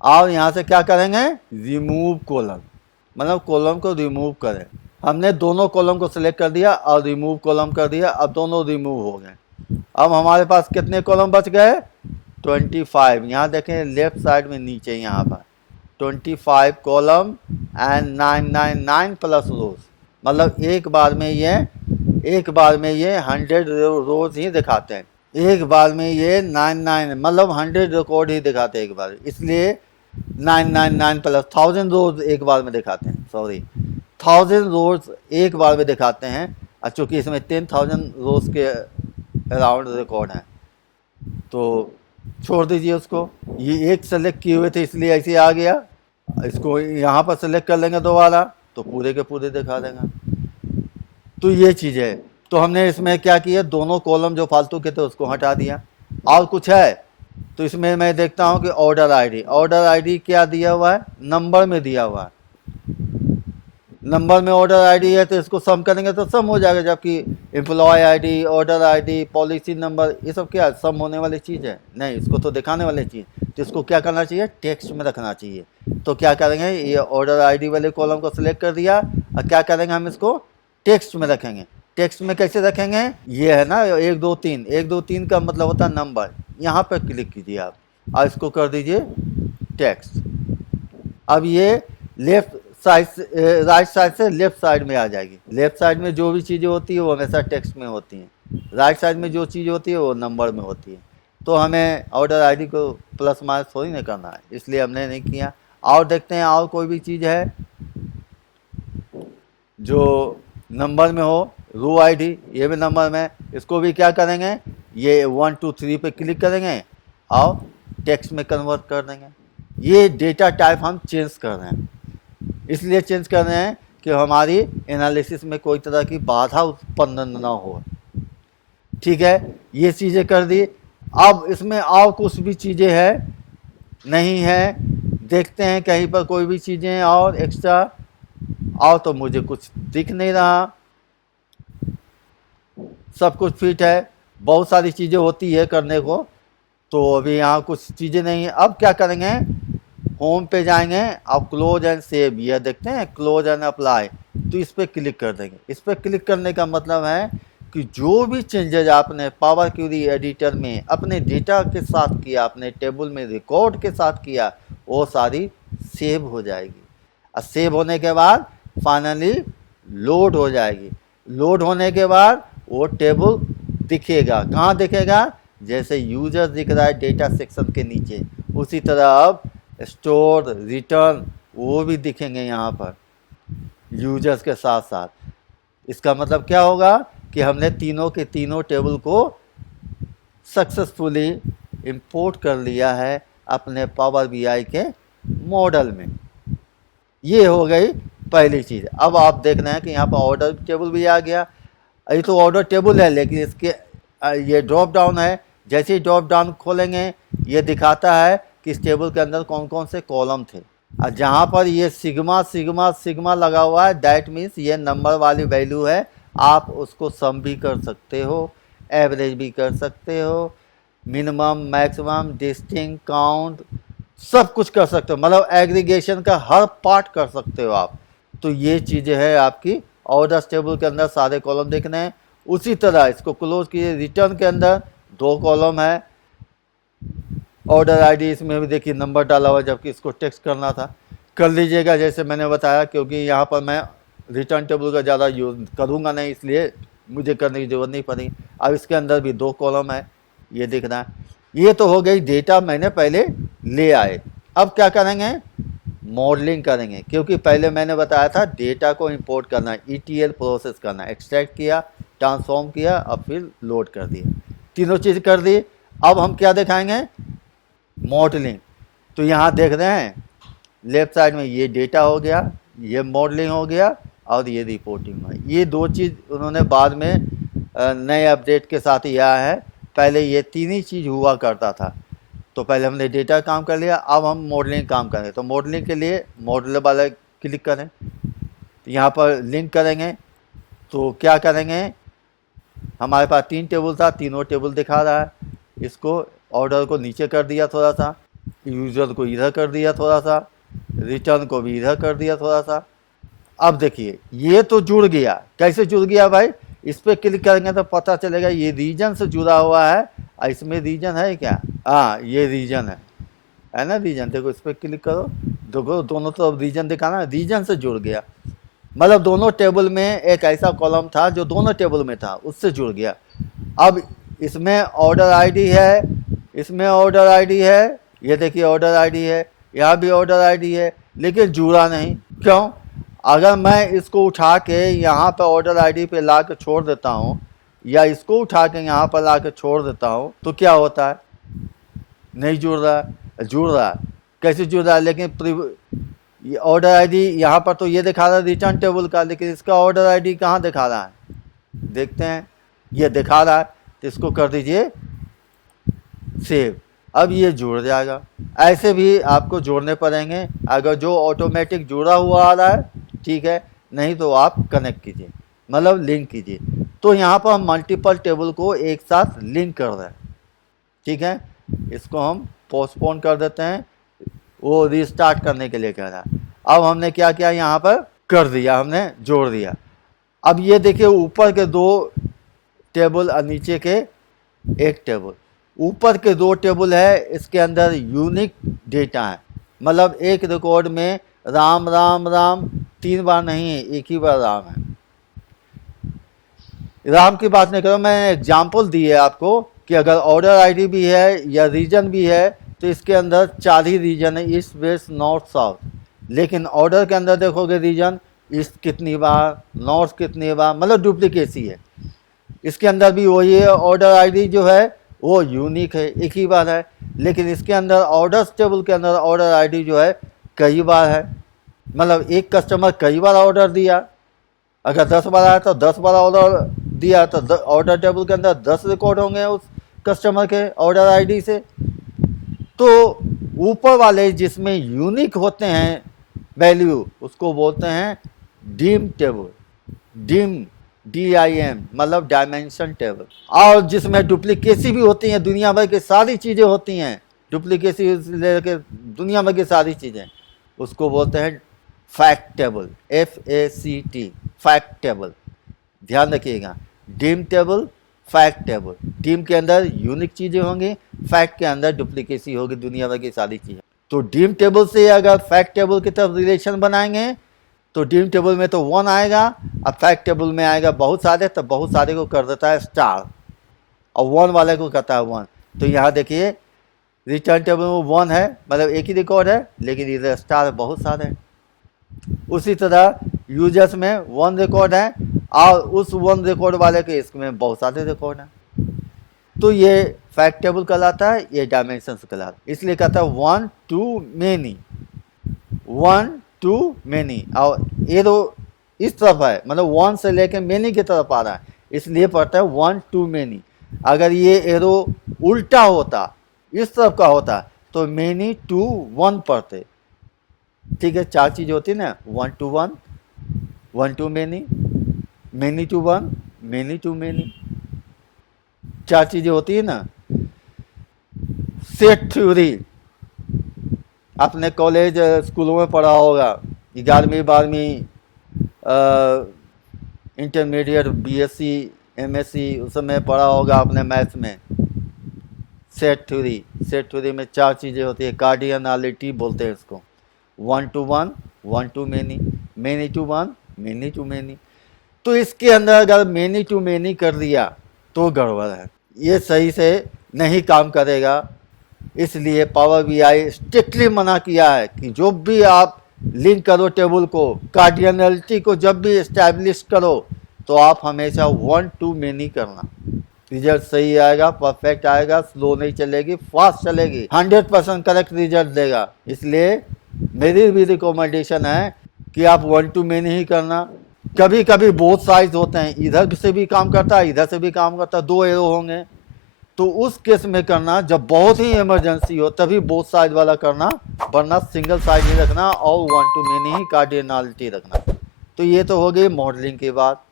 और यहाँ से क्या करेंगे, रिमूव कॉलम, मतलब कॉलम को रिमूव करें। हमने दोनों कॉलम को सिलेक्ट कर दिया और रिमूव कॉलम कर दिया, अब दोनों रिमूव हो गए। अब हमारे पास कितने कॉलम बच गए? 25। यहाँ देखें लेफ्ट साइड में नीचे यहाँ पर 25 कॉलम एंड 999 प्लस रोज, मतलब एक बार में ये 100 रोज ही दिखाते हैं, एक बार में ये 99 मतलब 100 रिकॉर्ड ही दिखाते हैं एक बार, इसलिए 999 प्लस 1000 रोज एक बार में दिखाते हैं, सॉरी 1000 रोज एक बार में दिखाते हैं। और चूँकि इसमें 10,000 रोज के अराउंड रिकॉर्ड हैं तो छोड़ दीजिए उसको। ये एक सेलेक्ट किए हुए थे इसलिए ऐसे आ गया, इसको यहाँ पर सेलेक्ट कर लेंगे दोबारा तो पूरे के पूरे दिखा देगा। तो ये चीज़ है। तो हमने इसमें क्या किया, दोनों कॉलम जो फालतू के थे उसको हटा दिया। और कुछ है तो इसमें मैं देखता हूँ कि ऑर्डर आईडी क्या दिया हुआ है, नंबर में दिया हुआ है। नंबर में ऑर्डर आईडी है तो इसको सम करेंगे तो सम हो जाएगा, जबकि employ ID, order ID, policy number, ये सब क्या सम होने वाली चीज़ है? नहीं, इसको तो दिखाने वाली चीज़। तो इसको क्या करना चाहिए, टेक्स्ट में रखना चाहिए। तो क्या करेंगे, ये ऑर्डर आईडी वाले कॉलम को सिलेक्ट कर दिया और क्या करेंगे, हम इसको टेक्स्ट में रखेंगे। टेक्स्ट में कैसे रखेंगे, ये है ना 1 2 3, 1 2 3 का मतलब होता है नंबर। यहाँ पर क्लिक कीजिए आप और इसको कर दीजिए टेक्स्ट। अब ये लेफ्ट साइड से राइट साइड से लेफ्ट साइड में आ जाएगी। लेफ्ट साइड में जो भी चीज़ें होती है वो हमेशा टेक्स्ट में होती हैं, राइट साइड में जो चीज़ होती है वो नंबर में होती है। तो हमें ऑर्डर आईडी को प्लस माइनस थोड़ी नहीं करना है, इसलिए हमने नहीं किया। और देखते हैं और कोई भी चीज़ है जो नंबर में हो। रो आईडी, ये भी नंबर में, इसको भी क्या करेंगे, ये 1 2 3 पे क्लिक करेंगे और टेक्स्ट में कन्वर्ट कर देंगे। ये डेटा टाइप हम चेंज कर रहे हैं, इसलिए चेंज कर रहे हैं कि हमारी एनालिसिस में कोई तरह की बाधा उत्पन्न ना हो। ठीक है, ये चीज़ें कर दी। अब इसमें और कुछ भी चीज़ें हैं नहीं है, देखते हैं कहीं पर कोई भी चीज़ें और एक्स्ट्रा, और तो मुझे कुछ दिख नहीं रहा, सब कुछ फिट है। बहुत सारी चीज़ें होती है करने को, तो अभी यहाँ कुछ चीज़ें नहीं है। अब क्या करेंगे, होम पे जाएंगे, अब क्लोज एंड सेव, यह देखते हैं क्लोज एंड अप्लाई, तो इस पर क्लिक कर देंगे। इस पर क्लिक करने का मतलब है कि जो भी चेंजेज आपने पावर क्यूरी एडिटर में अपने डेटा के साथ किया, अपने टेबल में रिकॉर्ड के साथ किया, वो सारी सेव हो जाएगी। और सेव होने के बाद फाइनली लोड हो जाएगी। लोड होने के बाद वो टेबल दिखेगा, कहाँ दिखेगा, जैसे यूजर दिख रहा है डेटा सेक्शन के नीचे, उसी तरह अब स्टोर, रिटर्न, वो भी दिखेंगे यहाँ पर यूजर्स के साथ साथ। इसका मतलब क्या होगा कि हमने तीनों के तीनों टेबल को सक्सेसफुली इंपोर्ट कर लिया है अपने पावर बीआई के मॉडल में। ये हो गई पहली चीज़। अब आप देख रहे हैं कि यहाँ पर ऑर्डर टेबल भी आ गया। ये तो ऑर्डर टेबल है, लेकिन इसके ये ड्रॉप डाउन है। जैसे ही ड्रॉप डाउन खोलेंगे ये दिखाता है कि इस टेबल के अंदर कौन कौन से कॉलम थे। और जहाँ पर ये सिग्मा सिग्मा सिग्मा लगा हुआ है, दैट मीन्स ये नंबर वाली वैल्यू है। आप उसको सम भी कर सकते हो, एवरेज भी कर सकते हो, मिनिमम मैक्सिमम डिस्टिंक्ट काउंट सब कुछ कर सकते हो, मतलब एग्रीगेशन का हर पार्ट कर सकते हो आप। तो ये चीज़ें है आपकी ऑर्डर टेबल के अंदर सारे कॉलम देखने हैं। उसी तरह इसको क्लोज कीजिए। रिटर्न के अंदर 2 कॉलम है, ऑर्डर आईडी इसमें भी देखिए नंबर डाला हुआ, जबकि इसको टेक्स्ट करना था। कर लीजिएगा जैसे मैंने बताया, क्योंकि यहाँ पर मैं रिटर्न टेबल का ज़्यादा यूज़ करूँगा नहीं, इसलिए मुझे करने की ज़रूरत नहीं पड़ी। अब इसके अंदर भी 2 कॉलम है, ये दिख रहा है। ये तो हो गई डेटा मैंने पहले ले आए। अब क्या करेंगे, मॉडलिंग करेंगे, क्योंकि पहले मैंने बताया था डेटा को इंपोर्ट करना है, ETL प्रोसेस करना, एक्सट्रैक्ट किया, ट्रांसफॉर्म किया, अब फिर लोड कर दिया। तीनों चीज़ कर दी। अब हम क्या दिखाएंगे, मॉडलिंग। तो यहाँ देख रहे हैं लेफ्ट साइड में ये डेटा हो गया, ये मॉडलिंग हो गया, और ये रिपोर्टिंग है। ये 2 चीज़ उन्होंने बाद में नए अपडेट के साथ ही आया है। पहले ये 3 ही चीज़ हुआ करता था। तो पहले हमने डेटा काम कर लिया, अब हम मॉडलिंग काम करें। तो मॉडलिंग के लिए मॉडल वाला क्लिक करें, तो यहाँ पर लिंक करेंगे। तो क्या करेंगे, हमारे पास 3 टेबल था, तीनों टेबल दिखा रहा है। इसको ऑर्डर को नीचे कर दिया थोड़ा सा, यूज़र को इधर कर दिया थोड़ा सा, रिटर्न को भी इधर कर दिया थोड़ा सा। अब देखिए ये तो जुड़ गया। कैसे जुड़ गया भाई, इस पर क्लिक करेंगे तो पता चलेगा ये रीजन से जुड़ा हुआ है। इसमें रीजन है क्या, हाँ ये रीजन है ना, रीजन देखो, इस पर क्लिक करो, देखो दोनों तरफ रीजन दिखाना, रीजन से जुड़ गया। मतलब दोनों टेबल में एक ऐसा कॉलम था जो दोनों टेबल में था, उससे जुड़ गया। अब इसमें ऑर्डर आईडी है, इसमें ऑर्डर आईडी है, ये देखिए ऑर्डर आईडी है, यहाँ भी ऑर्डर आईडी है, लेकिन जुड़ा नहीं। क्यों, अगर मैं इसको उठा के यहाँ पर ऑर्डर आईडी पे ला के छोड़ देता हूँ, या इसको उठा के यहाँ पर ला के छोड़ देता हूँ, तो क्या होता है, नहीं जुड़ रहा है। जुड़ रहा है, कैसे जुड़ रहा है, लेकिन ऑर्डर आईडी यहाँ पर तो ये दिखा रहा है रिटर्न टेबल का, लेकिन इसका ऑर्डर आईडी कहाँ दिखा रहा है, देखते हैं, ये दिखा रहा है। तो इसको कर दीजिए सेव, अब ये जुड़ जाएगा। ऐसे भी आपको जोड़ने पड़ेंगे। अगर जो ऑटोमेटिक जुड़ा हुआ आ रहा है ठीक है, नहीं तो आप कनेक्ट कीजिए, मतलब लिंक कीजिए। तो यहाँ पर हम मल्टीपल टेबल को एक साथ लिंक कर रहे हैं, ठीक है। इसको हम पोस्टपोन कर देते हैं, वो रीस्टार्ट करने के लिए कह रहा है। अब हमने क्या किया, यहाँ पर कर दिया, हमने जोड़ दिया। अब ये देखिए ऊपर के 2 टेबल और नीचे के 1 टेबल। ऊपर के 2 टेबल है, इसके अंदर यूनिक डेटा है, मतलब एक रिकॉर्ड में राम राम राम 3 बार नहीं है, एक ही बार राम है। राम की बात नहीं करो, मैंने एग्जाम्पल दी है आपको कि अगर ऑर्डर आईडी भी है या रीजन भी है, तो इसके अंदर 4 ही रीजन है, ईस्ट वेस्ट नॉर्थ साउथ। लेकिन ऑर्डर के अंदर देखोगे रीजन ईस्ट कितनी बार, नॉर्थ कितनी बार, मतलब डुप्लीकेसी है। इसके अंदर भी वही है, ऑर्डर आईडी जो है वो यूनिक है, एक ही बार है। लेकिन इसके अंदर ऑर्डर्स टेबल के अंदर ऑर्डर आईडी जो है कई बार है, मतलब एक कस्टमर कई बार ऑर्डर दिया। अगर 10 बार आया तो 10 बार ऑर्डर दिया, तो ऑर्डर टेबल के अंदर 10 रिकॉर्ड होंगे उस कस्टमर के ऑर्डर आईडी से। तो ऊपर वाले जिसमें यूनिक होते हैं वैल्यू, उसको बोलते हैं डीम टेबल, डीम DIM मतलब डायमेंशन टेबल। और जिसमें डुप्लीकेसी भी होती हैं, दुनिया भर की सारी चीज़ें होती हैं, डुप्लीकेसी लेके दुनिया भर की सारी चीज़ें, उसको बोलते हैं fact table, FACT, fact table. ध्यान रखिएगा, dim table, fact table. Dim के अंदर यूनिक चीज़ें होंगी, फैक्ट के अंदर डुप्लीकेसी होगी, दुनिया भर की सारी चीज़ें। तो डीम टेबल से अगर फैक्ट टेबल की तरफ रिलेशन बनाएंगे तो डीम टेबल में तो 1 आएगा, अब फैक्ट टेबल में आएगा बहुत सारे, तो बहुत सारे को कर देता है स्टार, और 1 वाले को करता है 1। तो यहाँ देखिए रिटर्न टेबल में 1 है, मतलब एक ही रिकॉर्ड है, लेकिन इधर स्टार बहुत सारे हैं। उसी तरह यूजर्स में 1 रिकॉर्ड है, और उस वन रिकॉर्ड वाले के इसमें बहुत सारे रिकॉर्ड हैं, तो ये फैक्ट टेबल कहलाता है, ये डायमेंशन कहलाता है। इसलिए कहता है 1 to many, 1 to many, और एरो इस तरफ है, मतलब 1 से लेकर मेनी की तरफ आ रहा है, इसलिए पढ़ता है 1 to many। अगर ये एरो उल्टा होता, इस तरफ का होता, तो मेनी टू 1 पढ़ते। ठीक है, 4 चीज़ होती है ना, 1 to 1, 1 to many, many to 1, many to many, 4 चीज़ें होती है ना। सेट थ्योरी आपने कॉलेज स्कूलों में पढ़ा होगा, 11वीं 12वीं इंटरमीडिएट, बीएससी, एमएससी, उस समय पढ़ा होगा आपने मैथ्स में। सेट थ्योरी, सेट थ्योरी में 4 चीज़ें होती है, कार्डिनलिटी बोलते हैं इसको, 1 to 1, 1 to many, many to 1, many to many। तो इसके अंदर अगर मेनी टू मेनी कर दिया तो गड़बड़ है, ये सही से नहीं काम करेगा। इसलिए पावर बीआई स्ट्रिक्टली मना किया है कि जो भी आप लिंक करो टेबल को, कार्डिनलिटी को जब भी इस्टेब्लिश करो, तो आप हमेशा 1 to many करना, रिजल्ट सही आएगा, परफेक्ट आएगा, स्लो नहीं चलेगी, फास्ट चलेगी, 100% करेक्ट रिजल्ट देगा। इसलिए मेरी भी रिकमेंडेशन है कि आप 1 to many ही करना। कभी कभी बोथ साइज होते हैं, इधर से भी काम करता है, इधर से भी काम करता है, 2 एरो होंगे, तो उस केस में करना जब बहुत ही इमरजेंसी हो तभी बोथ साइड वाला करना, वरना सिंगल साइड नहीं रखना और 1 to many ही कार्डिनलिटी रखना। तो ये तो हो गई मॉडलिंग की बात।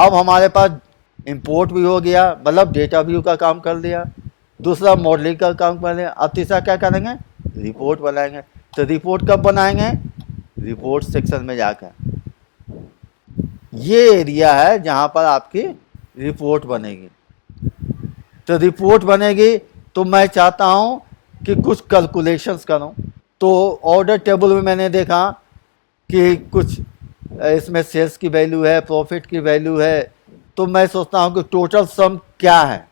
अब हमारे पास इंपोर्ट भी हो गया, मतलब डेटा व्यू का काम कर लिया, दूसरा मॉडलिंग का काम कर लिया। अब तीसरा क्या करेंगे, रिपोर्ट बनाएंगे। तो रिपोर्ट कब बनाएंगे, रिपोर्ट सेक्शन में जाकर, ये एरिया है जहां पर आपकी रिपोर्ट बनेगी। तो रिपोर्ट बनेगी तो मैं चाहता हूं कि कुछ कैलकुलेशंस करूं। तो ऑर्डर टेबल में मैंने देखा कि कुछ इसमें सेल्स की वैल्यू है, प्रॉफिट की वैल्यू है, तो मैं सोचता हूं कि टोटल सम क्या है,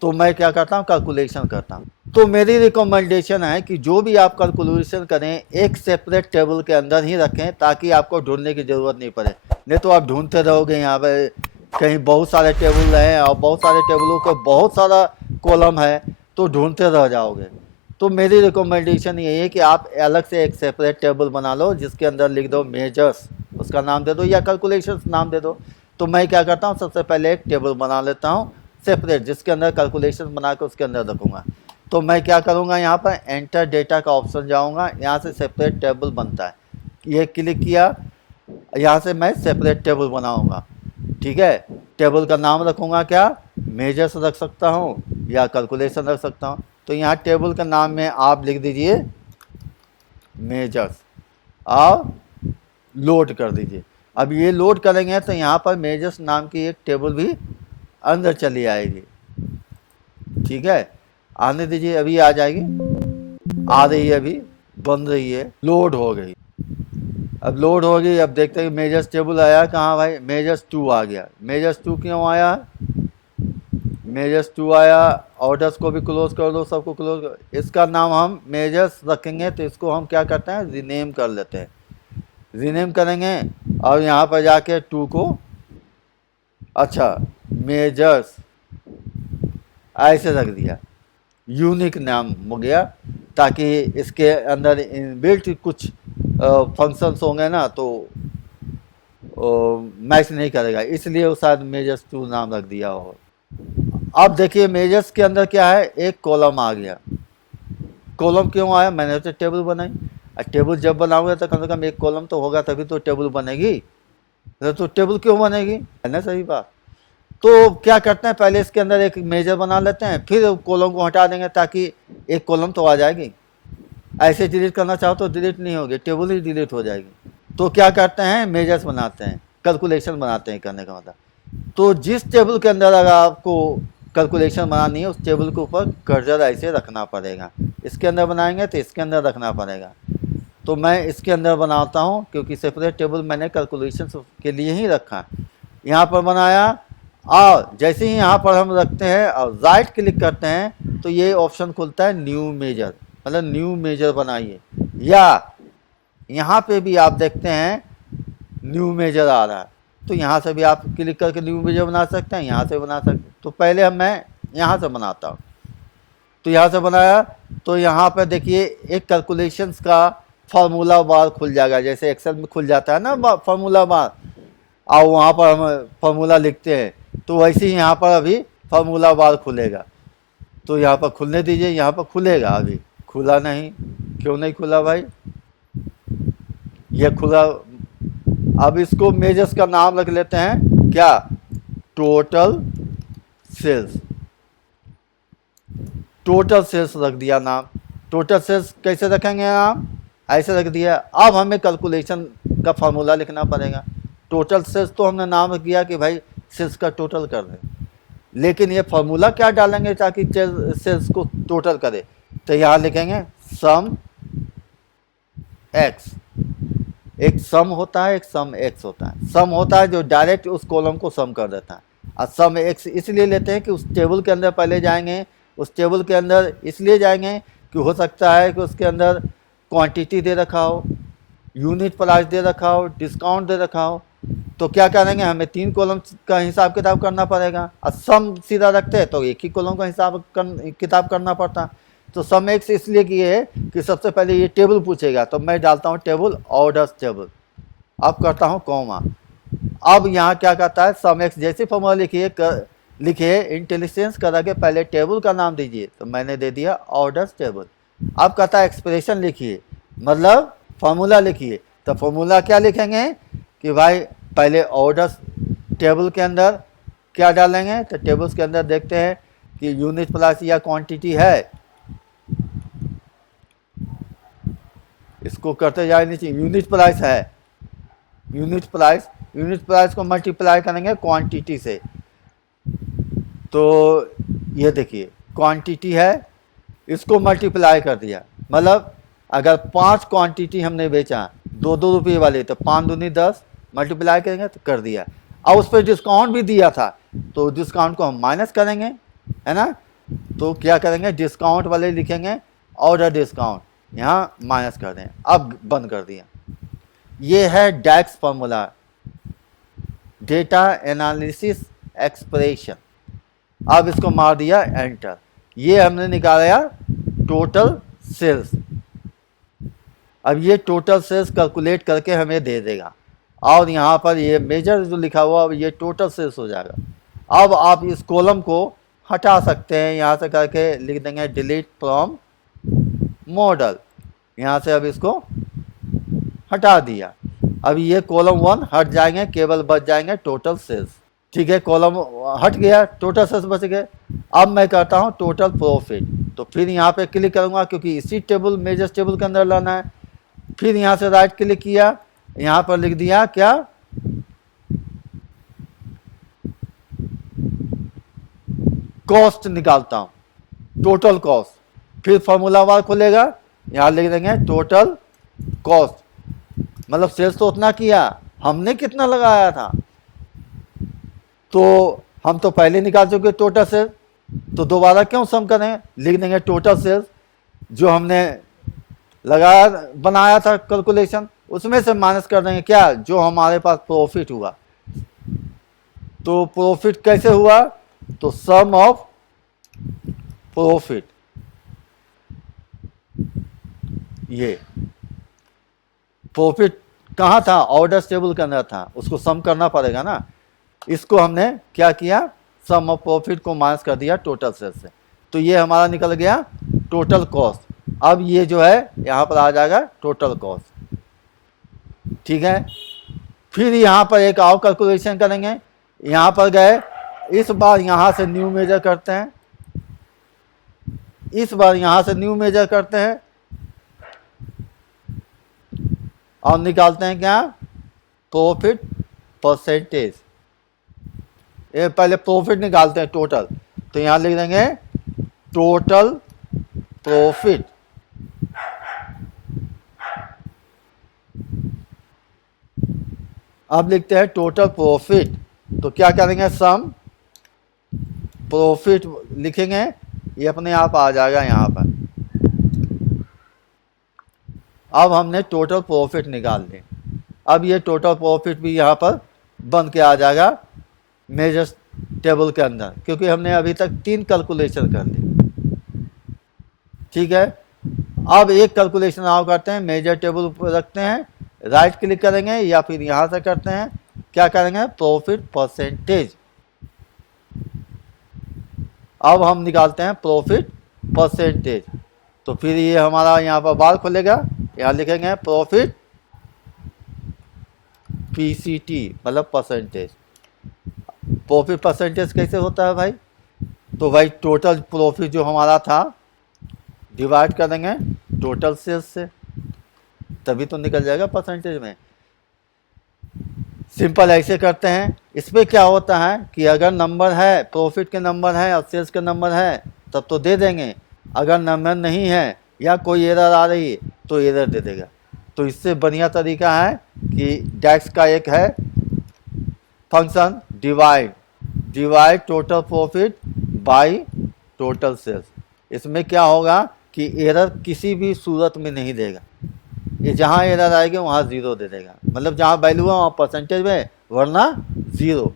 तो मैं क्या करता हूं, कैलकुलेशन करता हूं। तो मेरी रिकमेंडेशन है कि जो भी आप कैलकुलेशन करें एक सेपरेट टेबल के अंदर ही रखें, ताकि आपको ढूंढने की ज़रूरत नहीं पड़े। नहीं तो आप ढूंढते रहोगे, यहाँ पे कहीं बहुत सारे टेबल हैं और बहुत सारे टेबलों का बहुत सारा कॉलम है, तो ढूंढते रह जाओगे। तो मेरी रिकमेंडेशन यही है कि आप अलग से एक सेपरेट टेबल बना लो, जिसके अंदर लिख दो मेजर्स, उसका नाम दे दो, या कैलकुलेशंस नाम दे दो। तो मैं क्या करता हूँ, सबसे पहले एक टेबल बना लेता हूँ सेपरेट, जिसके अंदर कैलकुलेशन बना के उसके अंदर रखूँगा। तो मैं क्या करूँगा, यहाँ पर एंटर डेटा का ऑप्शन जाऊँगा, यहाँ से सेपरेट टेबल बनता है, ये क्लिक किया, यहाँ से मैं सेपरेट टेबल बनाऊँगा। ठीक है, टेबल का नाम रखूँगा क्या, मेजर्स रख सकता हूँ या कैलकुलेशन रख सकता हूँ। तो यहाँ टेबल का नाम में आप लिख दीजिए मेजर्स और लोड कर दीजिए। अब ये लोड करेंगे तो यहाँ पर मेजर्स नाम की एक टेबल भी अंदर चली आएगी। ठीक है, आने दीजिए, अभी आ जाएगी, आ रही है, अभी बन रही है, लोड हो गई। अब लोड हो गई, अब देखते हैं मेजर्स टेबल आया कहाँ भाई, मेजर्स 2 आ गया। मेजर्स 2 क्यों आया, मेजर्स 2 आया, ऑर्डर्स को भी क्लोज कर दो, सबको क्लोज कर। इसका नाम हम मेजर्स रखेंगे, तो इसको हम क्या करते हैं, रीनेम कर लेते हैं, रीनेम करेंगे और यहाँ पर जाके 2 को, अच्छा मेजर्स ऐसे रख दिया, यूनिक नाम हो गया, ताकि इसके अंदर इनबिल्ट कुछ फंक्शंस होंगे ना, तो मैच नहीं करेगा, इसलिए वो शायद मेजर्स 2 नाम रख दिया हो। अब देखिए मेजर्स के अंदर क्या है, एक कॉलम आ गया। कॉलम क्यों आया, मैंने तो टेबल बनाई, टेबल जब बनाओगे तो कम से कम एक कॉलम तो होगा, तभी तो टेबल बनेगी। तो टेबल क्यों बनेगी, है ना, सही बात। तो क्या करते हैं, पहले इसके अंदर एक मेजर बना लेते हैं, फिर कॉलम को हटा देंगे, ताकि एक कॉलम तो आ जाएगी। ऐसे डिलीट करना चाहो तो डिलीट नहीं होगी, टेबल ही डिलीट हो जाएगी। तो क्या करते हैं, मेजर्स बनाते हैं, कैलकुलेशन बनाते हैं, करने का मतलब। तो जिस टेबल के अंदर अगर आपको कैलकुलेशन बनानी है, उस टेबल के ऊपर कर्सर ऐसे रखना पड़ेगा। इसके अंदर बनाएंगे तो इसके अंदर रखना पड़ेगा। तो मैं इसके अंदर बनाता हूँ, क्योंकि सेपरेट टेबल मैंने कैलकुलेशन के लिए ही रखा। यहाँ पर बनाया, और जैसे ही यहाँ पर हम रखते हैं और राइट क्लिक करते हैं, तो ये ऑप्शन खुलता है न्यू मेजर, मतलब न्यू मेजर बनाइए। या यहाँ पे भी आप देखते हैं न्यू मेजर आ रहा है, तो यहाँ से भी आप क्लिक करके न्यू मेजर बना सकते हैं, यहाँ से बना सकते हैं। तो पहले मैं यहाँ से बनाता हूँ। तो यहाँ से बनाया तो यहाँ पे देखिए एक कैलकुलेशंस का फार्मूला बार खुल जाएगा, जैसे एक्सेल में खुल जाता है ना फार्मूला बार, और वहाँ पर हम फार्मूला लिखते हैं, तो वैसे ही यहाँ पर अभी फार्मूला बार खुलेगा। तो यहाँ पर खुलने दीजिए, यहाँ पर खुलेगा। अभी खुला नहीं, क्यों नहीं खुला भाई? ये खुला। अब इसको मेजर्स का नाम रख लेते हैं क्या? Total sales. टोटल सेल्स रख दिया नाम। टोटल सेल्स कैसे रखेंगे नाम? ऐसे रख दिया। अब हमें कैलकुलेशन का फार्मूला लिखना पड़ेगा। टोटल सेल्स तो हमने नाम किया कि भाई सेल्स का टोटल कर दें, लेकिन ये फार्मूला क्या डालेंगे ताकि सेल्स को टोटल करे? तो यहाँ लिखेंगे सम एक्स। एक सम होता है, एक सम एक्स होता है। सम होता है जो डायरेक्ट उस कॉलम को सम कर देता है, और सम एक्स इसलिए लेते हैं कि उस टेबल के अंदर पहले जाएंगे। उस टेबल के अंदर इसलिए जाएंगे कि हो सकता है कि उसके अंदर क्वांटिटी दे रखा हो, यूनिट प्राइस दे रखा हो, डिस्काउंट दे रखा हो। तो क्या करेंगे, हमें 3 कॉलम का हिसाब किताब करना पड़ेगा, और सम सीधा रखते हैं तो एक ही कॉलम का हिसाब किताब करना पड़ता। तो सम एक्स इसलिए किए है कि सबसे पहले ये टेबल पूछेगा, तो मैं डालता हूँ टेबल, ऑर्डर्स टेबल। अब करता हूँ कॉमा। अब यहाँ क्या कहता है, सम एक्स जैसे फॉर्मूला लिखिए इंटेलिजेंस करा के पहले टेबल का नाम दीजिए, तो मैंने दे दिया ऑर्डर्स टेबल। अब कहता है एक्सप्रेशन लिखिए, मतलब फॉर्मूला लिखिए। तो फॉर्मूला क्या लिखेंगे कि भाई पहले ऑर्डर्स टेबल के अंदर क्या डालेंगे, तो टेबल्स के अंदर देखते हैं कि यूनिट प्राइस या क्वांटिटी है, इसको करते जाए नीचे। यूनिट प्राइस है, यूनिट प्राइस को मल्टीप्लाई करेंगे क्वांटिटी से। तो ये देखिए क्वांटिटी है, इसको मल्टीप्लाई कर दिया, मतलब अगर 5 क्वांटिटी हमने बेचा 2-2 रुपये वाले, तो 5 दूनी 10 मल्टीप्लाई करेंगे तो कर दिया। और उस पर डिस्काउंट भी दिया था, तो डिस्काउंट को हम माइनस करेंगे, है ना। तो क्या करेंगे, डिस्काउंट वाले लिखेंगे ऑर्डर डिस्काउंट, यहाँ माइनस कर दें। अब बंद कर दिया। ये है डैक्स फॉर्मूला, डेटा एनालिसिस एक्सप्रेशन। अब इसको मार दिया एंटर। ये हमने निकाला टोटल सेल्स। अब ये टोटल सेल्स कैलकुलेट करके हमें दे देगा, और यहाँ पर ये मेजर जो लिखा हुआ, अब ये टोटल सेल्स हो जाएगा। अब आप इस कॉलम को हटा सकते हैं, यहाँ से करके लिख देंगे डिलीट फ्रॉम मॉडल। यहाँ से अब इसको हटा दिया। अब ये कॉलम 1 हट जाएंगे, केवल बच जाएंगे टोटल सेल्स। ठीक है, कॉलम हट गया, टोटल सेल्स बच गए। अब मैं करता हूँ टोटल प्रॉफिट, तो फिर यहाँ पे क्लिक करूँगा क्योंकि इसी टेबल मेजर्स टेबल के अंदर लाना है। फिर यहाँ से राइट क्लिक किया, यहाँ पर लिख दिया क्या, कॉस्ट निकालता हूँ, टोटल कॉस्ट। फिर फॉर्मूला बार खुलेगा, यहाँ लिख देंगे टोटल कॉस्ट, मतलब सेल्स तो उतना किया, हमने कितना लगाया था, तो हम तो पहले निकाल चुके टोटल सेल्स, तो दोबारा क्यों सम करें। लिख देंगे टोटल सेल्स जो हमने लगाया बनाया था कैलकुलेशन, उसमें से माइनस कर देंगे क्या, जो हमारे पास प्रॉफिट हुआ। तो प्रॉफिट कैसे हुआ, तो सम ऑफ प्रॉफिट, ये प्रॉफिट कहाँ था, ऑर्डर्स टेबल के अंदर था, उसको सम करना पड़ेगा ना। इसको हमने क्या किया, सम ऑफ प्रॉफिट को माइनस कर दिया टोटल सेल्स से, तो ये हमारा निकल गया टोटल कॉस्ट। अब ये जो है यहाँ पर आ जाएगा टोटल कॉस्ट। ठीक है, फिर यहाँ पर एक और कैलकुलेशन करेंगे। यहाँ पर गए, इस बार यहाँ से न्यू मेजर करते हैं, इस बार यहाँ से न्यू मेजर करते हैं, और निकालते हैं क्या, प्रॉफिट परसेंटेज। ये पहले प्रॉफिट निकालते हैं टोटल, तो यहाँ लिख देंगे टोटल प्रॉफिट। अब लिखते हैं टोटल प्रॉफिट, तो क्या करेंगे, सम प्रॉफिट लिखेंगे, ये अपने आप आ जाएगा यहाँ पर। अब हमने टोटल प्रॉफिट निकाल ली। अब ये टोटल प्रॉफिट भी यहाँ पर बन के आ जाएगा मेजर टेबल के अंदर, क्योंकि हमने अभी तक 3 कैलकुलेशन कर ली। ठीक है, अब एक कैलकुलेशन और करते हैं, मेजर टेबल पर रखते हैं, राइट क्लिक करेंगे या फिर यहां से करते हैं, क्या करेंगे, प्रॉफिट परसेंटेज। अब हम निकालते हैं प्रॉफिट परसेंटेज। तो फिर ये हमारा यहाँ पर बार खुलेगा, यहाँ लिखेंगे प्रॉफिट पीसीटी, मतलब परसेंटेज। प्रॉफिट परसेंटेज कैसे होता है भाई, तो भाई टोटल प्रॉफिट जो हमारा था डिवाइड कर देंगे टोटल सेल्स से, तभी तो निकल जाएगा परसेंटेज में। सिंपल ऐसे करते हैं। इसमें क्या होता है कि अगर नंबर है, प्रॉफिट के नंबर है और सेल्स के नंबर है तब तो दे देंगे, अगर नंबर नहीं है या कोई एरर आ रही है तो एरर दे देगा। तो इससे बढ़िया तरीका है कि डैक्स का एक है function divide total profit by total sales. इसमें क्या होगा कि एरर किसी भी सूरत में नहीं देगा, ये जहाँ एरर आएगी वहाँ ज़ीरो दे देगा, मतलब जहाँ वैल्यू है वहाँ परसेंटेज में, वरना ज़ीरो।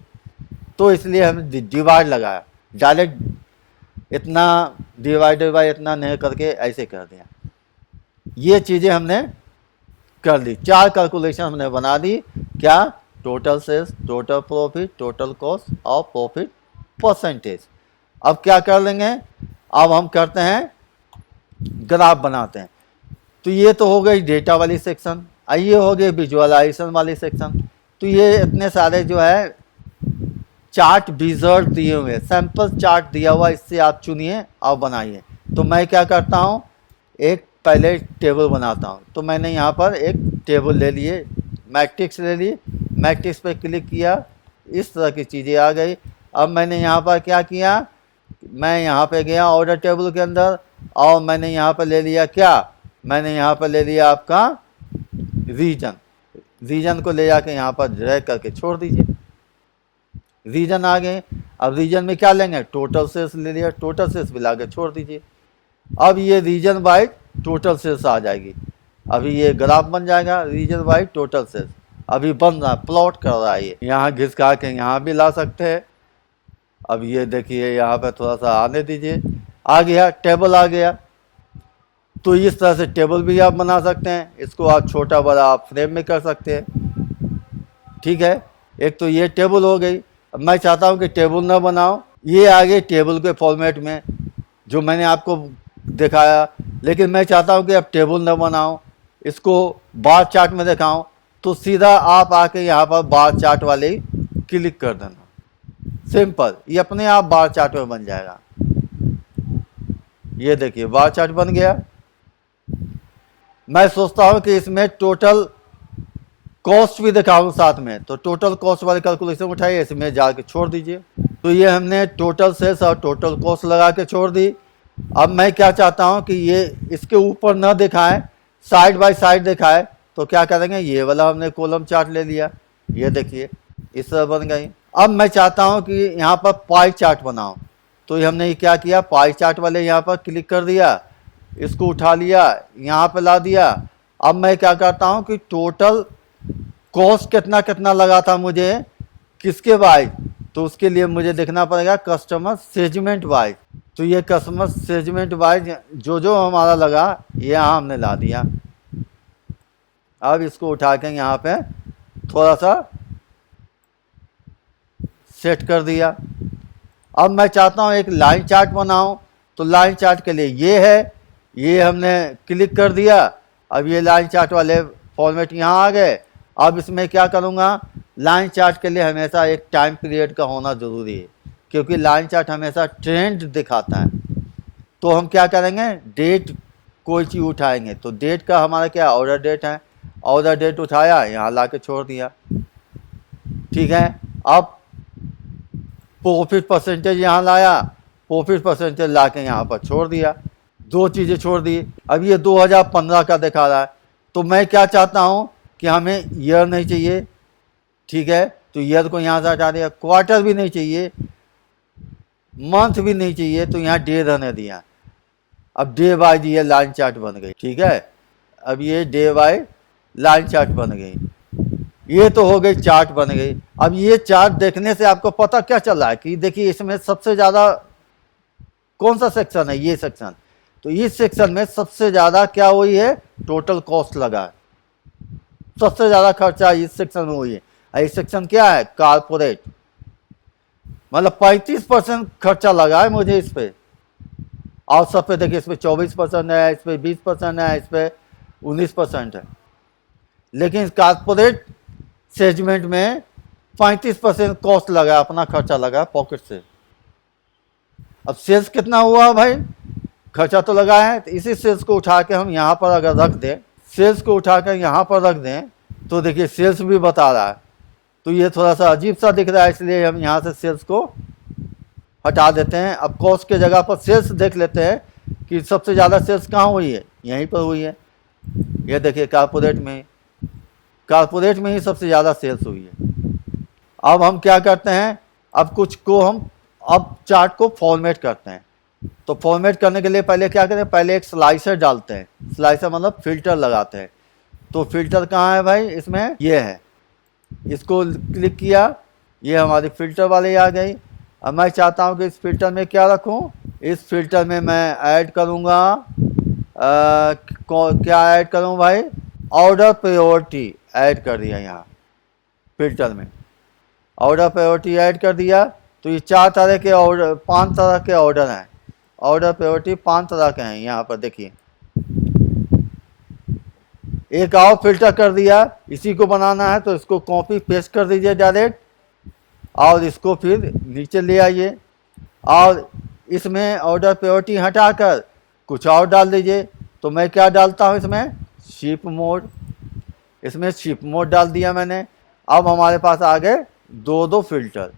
तो इसलिए हमने डिवाइड लगाया, डायरेक्ट इतना डिवाइडेड बाय इतना नहीं करके ऐसे कर दिया। ये चीज़ें हमने कर ली, 4 कैलकुलेशन हमने बना दी। क्या, total sales, total profit, total cost और प्रॉफिट परसेंटेज। अब क्या कर लेंगे, अब हम करते हैं ग्राफ बनाते हैं। तो ये तो हो गई डेटा वाली सेक्शन, आइए हो गई विजुअलाइजेशन वाली सेक्शन। तो ये इतने सारे जो है चार्ट विजर्ड दिए हुए, सैंपल चार्ट दिया हुआ, इससे आप चुनिए और बनाइए। तो मैं क्या करता हूँ, एक पहले टेबल बनाता हूँ। तो मैंने यहाँ पर एक टेबल ले लिए, मैट्रिक्स ले ली, मैट्रिक्स पे क्लिक किया, इस तरह की चीज़ें आ गई। अब मैंने यहाँ पर क्या किया, मैं यहाँ पे गया ऑर्डर टेबल के अंदर और मैंने यहाँ पर ले लिया क्या, मैंने यहाँ पर ले लिया आपका रीजन को ले जाके यहाँ पर ड्रैग करके छोड़ दीजिए, रीजन आ गए। अब रीजन में क्या लेंगे, टोटल सेल्स ले लिया, टोटल सेल्स भी ला के छोड़ दीजिए। अब ये रीजन बाय टोटल सेल्स आ जाएगी, अभी ये ग्राफ बन जाएगा रीजन बाय टोटल सेल्स। अभी बन रहा, प्लॉट कर रहा है, ये यहाँ घिसका के यहाँ भी ला सकते हैं। अब ये देखिए यहाँ पे थोड़ा सा आने दीजिए, आ गया, टेबल आ गया। तो इस तरह से टेबल भी आप बना सकते हैं, इसको आप छोटा बड़ा आप फ्रेम में कर सकते हैं। ठीक है, एक तो ये टेबल हो गई। अब मैं चाहता हूँ कि टेबल ना बनाओ, ये आ गई टेबल के फॉर्मेट में जो मैंने आपको दिखाया, लेकिन मैं चाहता हूँ कि अब टेबल ना बनाओ, इसको बार चार्ट में दिखाऊं। तो सीधा आप आके यहाँ पर बार चार्ट वाले क्लिक कर देना, सिंपल, ये अपने आप बार चार्ट में बन जाएगा। ये देखिए बार चार्ट बन गया। मैं सोचता हूं कि इसमें टोटल कॉस्ट भी दिखाऊं साथ में, तो टोटल कॉस्ट वाली कैलकुलेशन उठाइए, इसमें जाके छोड़ दीजिए। तो ये हमने टोटल सेल्स और टोटल कॉस्ट लगा के छोड़ दी। अब मैं क्या चाहता हूं कि ये इसके ऊपर न दिखाए, साइड बाय साइड दिखाए। तो क्या करेंगे, ये वाला हमने कॉलम चार्ट ले लिया, ये देखिए इस तरह बन गई। अब मैं चाहता हूं कि यहाँ पर पाई चार्ट बनाओ, तो ये हमने क्या किया, पाई चार्ट वाले यहाँ पर क्लिक कर दिया, इसको उठा लिया, यहाँ पे ला दिया। अब मैं क्या करता हूँ कि टोटल कॉस्ट कितना कितना लगा था मुझे, किसके वाइज, तो उसके लिए मुझे देखना पड़ेगा कस्टमर सेगमेंट वाइज। तो ये कस्टमर सेगमेंट वाइज जो जो हमारा लगा ये यहाँ हमने ला दिया। अब इसको उठा के यहाँ पे थोड़ा सा सेट कर दिया। अब मैं चाहता हूँ एक लाइन चार्ट बनाऊँ, तो लाइन चार्ट के लिए ये है, ये हमने क्लिक कर दिया। अब ये लाइन चार्ट वाले फॉर्मेट यहाँ आ गए। अब इसमें क्या करूँगा, लाइन चार्ट के लिए हमेशा एक टाइम पीरियड का होना ज़रूरी है, क्योंकि लाइन चार्ट हमेशा ट्रेंड दिखाता है। तो हम क्या करेंगे, डेट कोई चीज़ उठाएंगे, तो डेट का हमारा क्या ऑर्डर डेट है, ऑर्डर डेट उठाया, यहाँ ला के छोड़ दिया। ठीक है, अब प्रॉफिट परसेंटेज यहाँ लाया, प्रॉफिट परसेंटेज ला के यहाँ पर छोड़ दिया, दो चीज़ें छोड़ दी। अब ये 2015 का दिखा रहा है, तो मैं क्या चाहता हूँ कि हमें ईयर नहीं चाहिए, ठीक है, तो ईयर को यहाँ से हटा दिया, क्वार्टर भी नहीं चाहिए, मंथ भी नहीं चाहिए, तो यहाँ डे रहने दिया। अब डे बाय ये लाइन चार्ट बन गई। ठीक है, अब ये डे बाय लाइन चार्ट बन गई। ये तो हो गई, चार्ट बन गई। अब ये चार्ट देखने से आपको पता क्या चल रहा है कि देखिए इसमें सबसे ज्यादा कौन सा सेक्शन है, ये सेक्शन। तो इस सेक्शन में सबसे ज्यादा क्या हुई है, टोटल कॉस्ट लगा है, सबसे ज्यादा खर्चा इस सेक्शन में हुई है। इस सेक्शन क्या है, कारपोरेट, मतलब 35% खर्चा लगा है मुझे इस पे। और सब पे देखिए, इस पे 24% है, इस पे 20% है, इस पे 19% है। लेकिन कारपोरेट सेगमेंट में 35% कॉस्ट लगा, अपना खर्चा लगा पॉकेट से। अब सेल्स कितना हुआ भाई, खर्चा तो लगा है। तो इसी सेल्स को उठा के हम यहाँ पर अगर रख दें, सेल्स को उठा कर यहाँ पर रख दें, तो देखिए सेल्स भी बता रहा है। तो ये थोड़ा सा अजीब सा दिख रहा है, इसलिए हम यहाँ से सेल्स को हटा देते हैं। अब कॉस्ट के जगह पर सेल्स देख लेते हैं कि सबसे ज़्यादा सेल्स कहाँ हुई है, यहीं पर हुई है। ये देखिए कारपोरेट में ही सबसे ज़्यादा सेल्स हुई है। अब हम क्या करते हैं, अब कुछ को हम अब चार्ट को फॉर्मेट करते हैं। तो फॉर्मेट करने के लिए पहले क्या करें, पहले एक स्लाइसर डालते हैं। स्लाइसर मतलब फिल्टर लगाते हैं। तो फिल्टर कहाँ है भाई, इसमें ये है, इसको क्लिक किया, ये हमारी फिल्टर वाली आ गई। अब मैं चाहता हूँ कि इस फिल्टर में क्या रखूँ, इस फिल्टर में मैं ऐड करूँगा क्या ऐड करूँ भाई, ऑर्डर प्रायोरिटी ऐड कर दिया यहाँ फिल्टर में, ऑर्डर प्रायोरिटी ऐड कर दिया। तो ये 4 तरह के ऑर्डर, 5 तरह के ऑर्डर हैं, ऑर्डर प्रायोरिटी 5 तरह के हैं यहाँ पर देखिए। एक और फिल्टर कर दिया, इसी को बनाना है तो इसको कॉपी पेस्ट कर दीजिए डायरेक्ट, और इसको फिर नीचे ले आइए, और इसमें ऑर्डर प्रायोरिटी हटाकर कुछ और डाल दीजिए। तो मैं क्या डालता हूँ इसमें, शिप मोड, इसमें शिप मोड डाल दिया मैंने। अब हमारे पास आ गए 2 फिल्टर,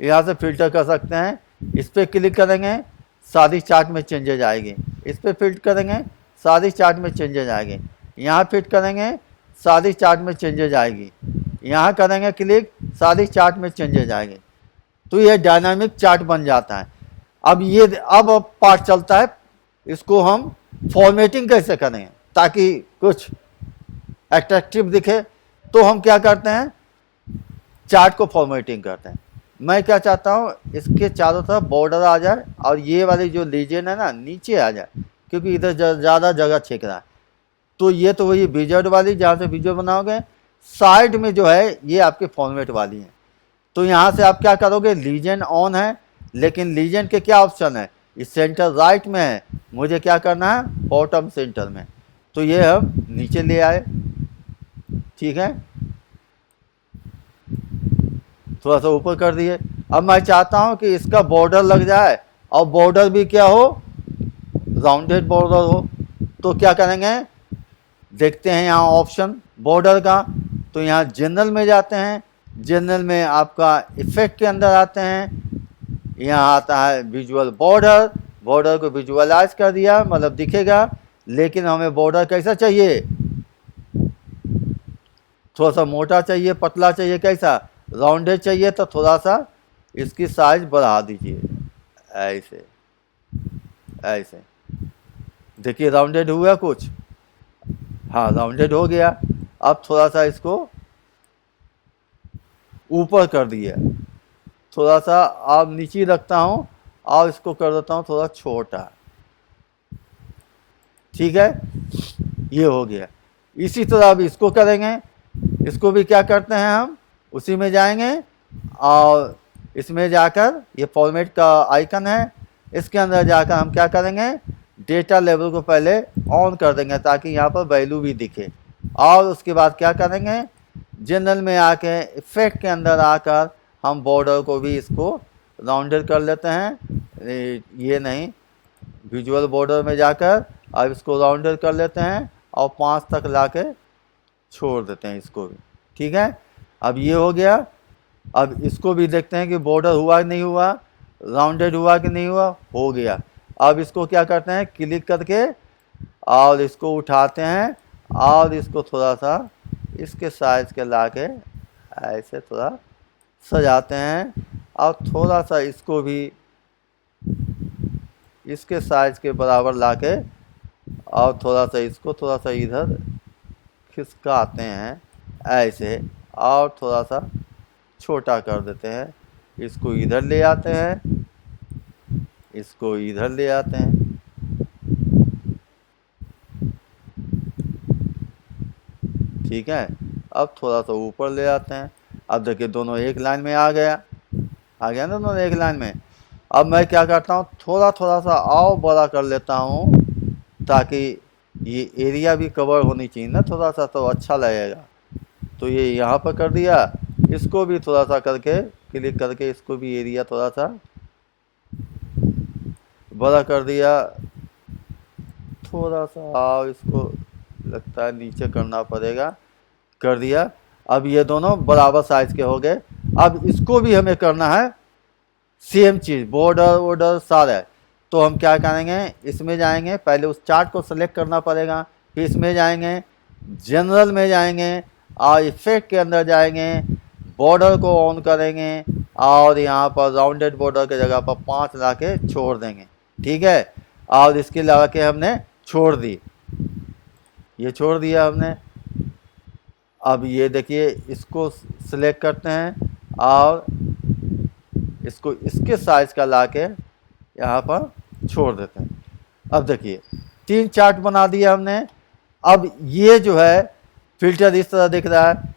यहाँ से फिल्टर कर सकते हैं। इस पर क्लिक करेंगे, सारी चार्ट में चेंजेज आएगी। इस पर फिट करेंगे, सारी चार्ट में चेंजेज आएगी। यहाँ फिट करेंगे, सारी चार्ट में चेंजेज आएगी। यहाँ करेंगे क्लिक, सारी चार्ट में चेंजेज आएगी। तो ये डायनामिक चार्ट बन जाता है। अब पार्ट चलता है, इसको हम फॉर्मेटिंग कैसे करें ताकि कुछ अट्रैक्टिव दिखे। तो हम क्या करते हैं, चार्ट को फॉर्मेटिंग करते हैं। मैं क्या चाहता हूँ, इसके चारों तरफ बॉर्डर आ जाए और ये वाली जो लीजन है ना नीचे आ जाए, क्योंकि इधर ज़्यादा जगह छेक रहा है। तो ये तो वही विजर्ड वाली जहाँ से वीडियो बनाओगे, साइड में जो है ये आपके फॉर्मेट वाली है। तो यहाँ से आप क्या करोगे, लीजन ऑन है, लेकिन लीजन के क्या ऑप्शन है, इस सेंटर राइट में है, मुझे क्या करना है बॉटम सेंटर में। तो ये हम नीचे ले आए, ठीक है, थोड़ा सा ऊपर कर दिए। अब मैं चाहता हूँ कि इसका बॉर्डर लग जाए, और बॉर्डर भी क्या हो, राउंडेड बॉर्डर हो। तो क्या करेंगे, देखते हैं यहाँ ऑप्शन बॉर्डर का। तो यहाँ जनरल में जाते हैं, जनरल में आपका इफेक्ट के अंदर आते हैं, यहाँ आता है विजुअल बॉर्डर। बॉर्डर को विजुअलाइज कर दिया, मतलब दिखेगा। लेकिन हमें बॉर्डर कैसा चाहिए, थोड़ा सा मोटा चाहिए, पतला चाहिए, कैसा, राउंडेड चाहिए। तो थोड़ा सा इसकी साइज बढ़ा दीजिए, ऐसे ऐसे, देखिए राउंडेड हुआ कुछ, हाँ राउंडेड हो गया। अब थोड़ा सा इसको ऊपर कर दिया, थोड़ा सा अब नीचे रखता हूँ, और इसको कर देता हूँ थोड़ा छोटा, ठीक है, ये हो गया। इसी तरह अब इसको करेंगे, इसको भी क्या करते हैं हम, उसी में जाएंगे, और इसमें जाकर ये फॉर्मेट का आइकन है, इसके अंदर जाकर हम क्या करेंगे, डेटा लेवल को पहले ऑन कर देंगे ताकि यहाँ पर वैल्यू भी दिखे। और उसके बाद क्या करेंगे, जनरल में आके इफेक्ट के अंदर आकर हम बॉर्डर को भी इसको राउंडेड कर लेते हैं। ये नहीं, विजुअल बॉर्डर में जाकर अब इसको राउंडेड कर लेते हैं, और 5 तक लाके छोड़ देते हैं इसको भी, ठीक है। अब ये हो गया। अब इसको भी देखते हैं कि बॉर्डर हुआ कि नहीं हुआ, राउंडेड हुआ कि नहीं हुआ, हो गया। अब इसको क्या करते हैं, क्लिक करके और इसको उठाते हैं, और इसको थोड़ा सा इसके साइज के लाके ऐसे थोड़ा सजाते हैं, और थोड़ा सा इसको भी इसके साइज के बराबर लाके, और थोड़ा सा इसको थोड़ा सा इधर खिसकाते हैं ऐसे, और थोड़ा सा छोटा कर देते हैं। इसको इधर ले आते हैं, इसको इधर ले आते हैं। ठीक है, अब थोड़ा सा ऊपर ले आते हैं। अब देखिए दोनों एक लाइन में आ गया ना दोनों एक लाइन में। अब मैं क्या करता हूँ, थोड़ा थोड़ा सा और बड़ा कर लेता हूँ ताकि ये एरिया भी कवर होनी चाहिए ना थोड़ा सा, तो अच्छा लगेगा। तो ये यहाँ पर कर दिया, इसको भी थोड़ा सा करके क्लिक करके इसको भी एरिया थोड़ा सा बड़ा कर दिया। थोड़ा सा इसको लगता है नीचे करना पड़ेगा, कर दिया। अब ये दोनों बराबर साइज के हो गए। अब इसको भी हमें करना है सेम चीज़, बॉर्डर वॉर्डर सारा। तो हम क्या करेंगे, इसमें जाएंगे, पहले उस चार्ट को सेलेक्ट करना पड़ेगा, फिर इसमें जाएंगे, जनरल में जाएंगे और इफेक्ट के अंदर जाएंगे, बॉर्डर को ऑन करेंगे और यहाँ पर राउंडेड बॉर्डर की जगह पर 5 ला के छोड़ देंगे। ठीक है, और इसके लगा के हमने छोड़ दी, ये छोड़ दिया हमने। अब ये देखिए इसको सिलेक्ट करते हैं और इसको इसके साइज का लाके यहाँ पर छोड़ देते हैं। अब देखिए 3 चार्ट बना दिया हमने। अब ये जो है फिल्टर इस तरह दिख रहा है।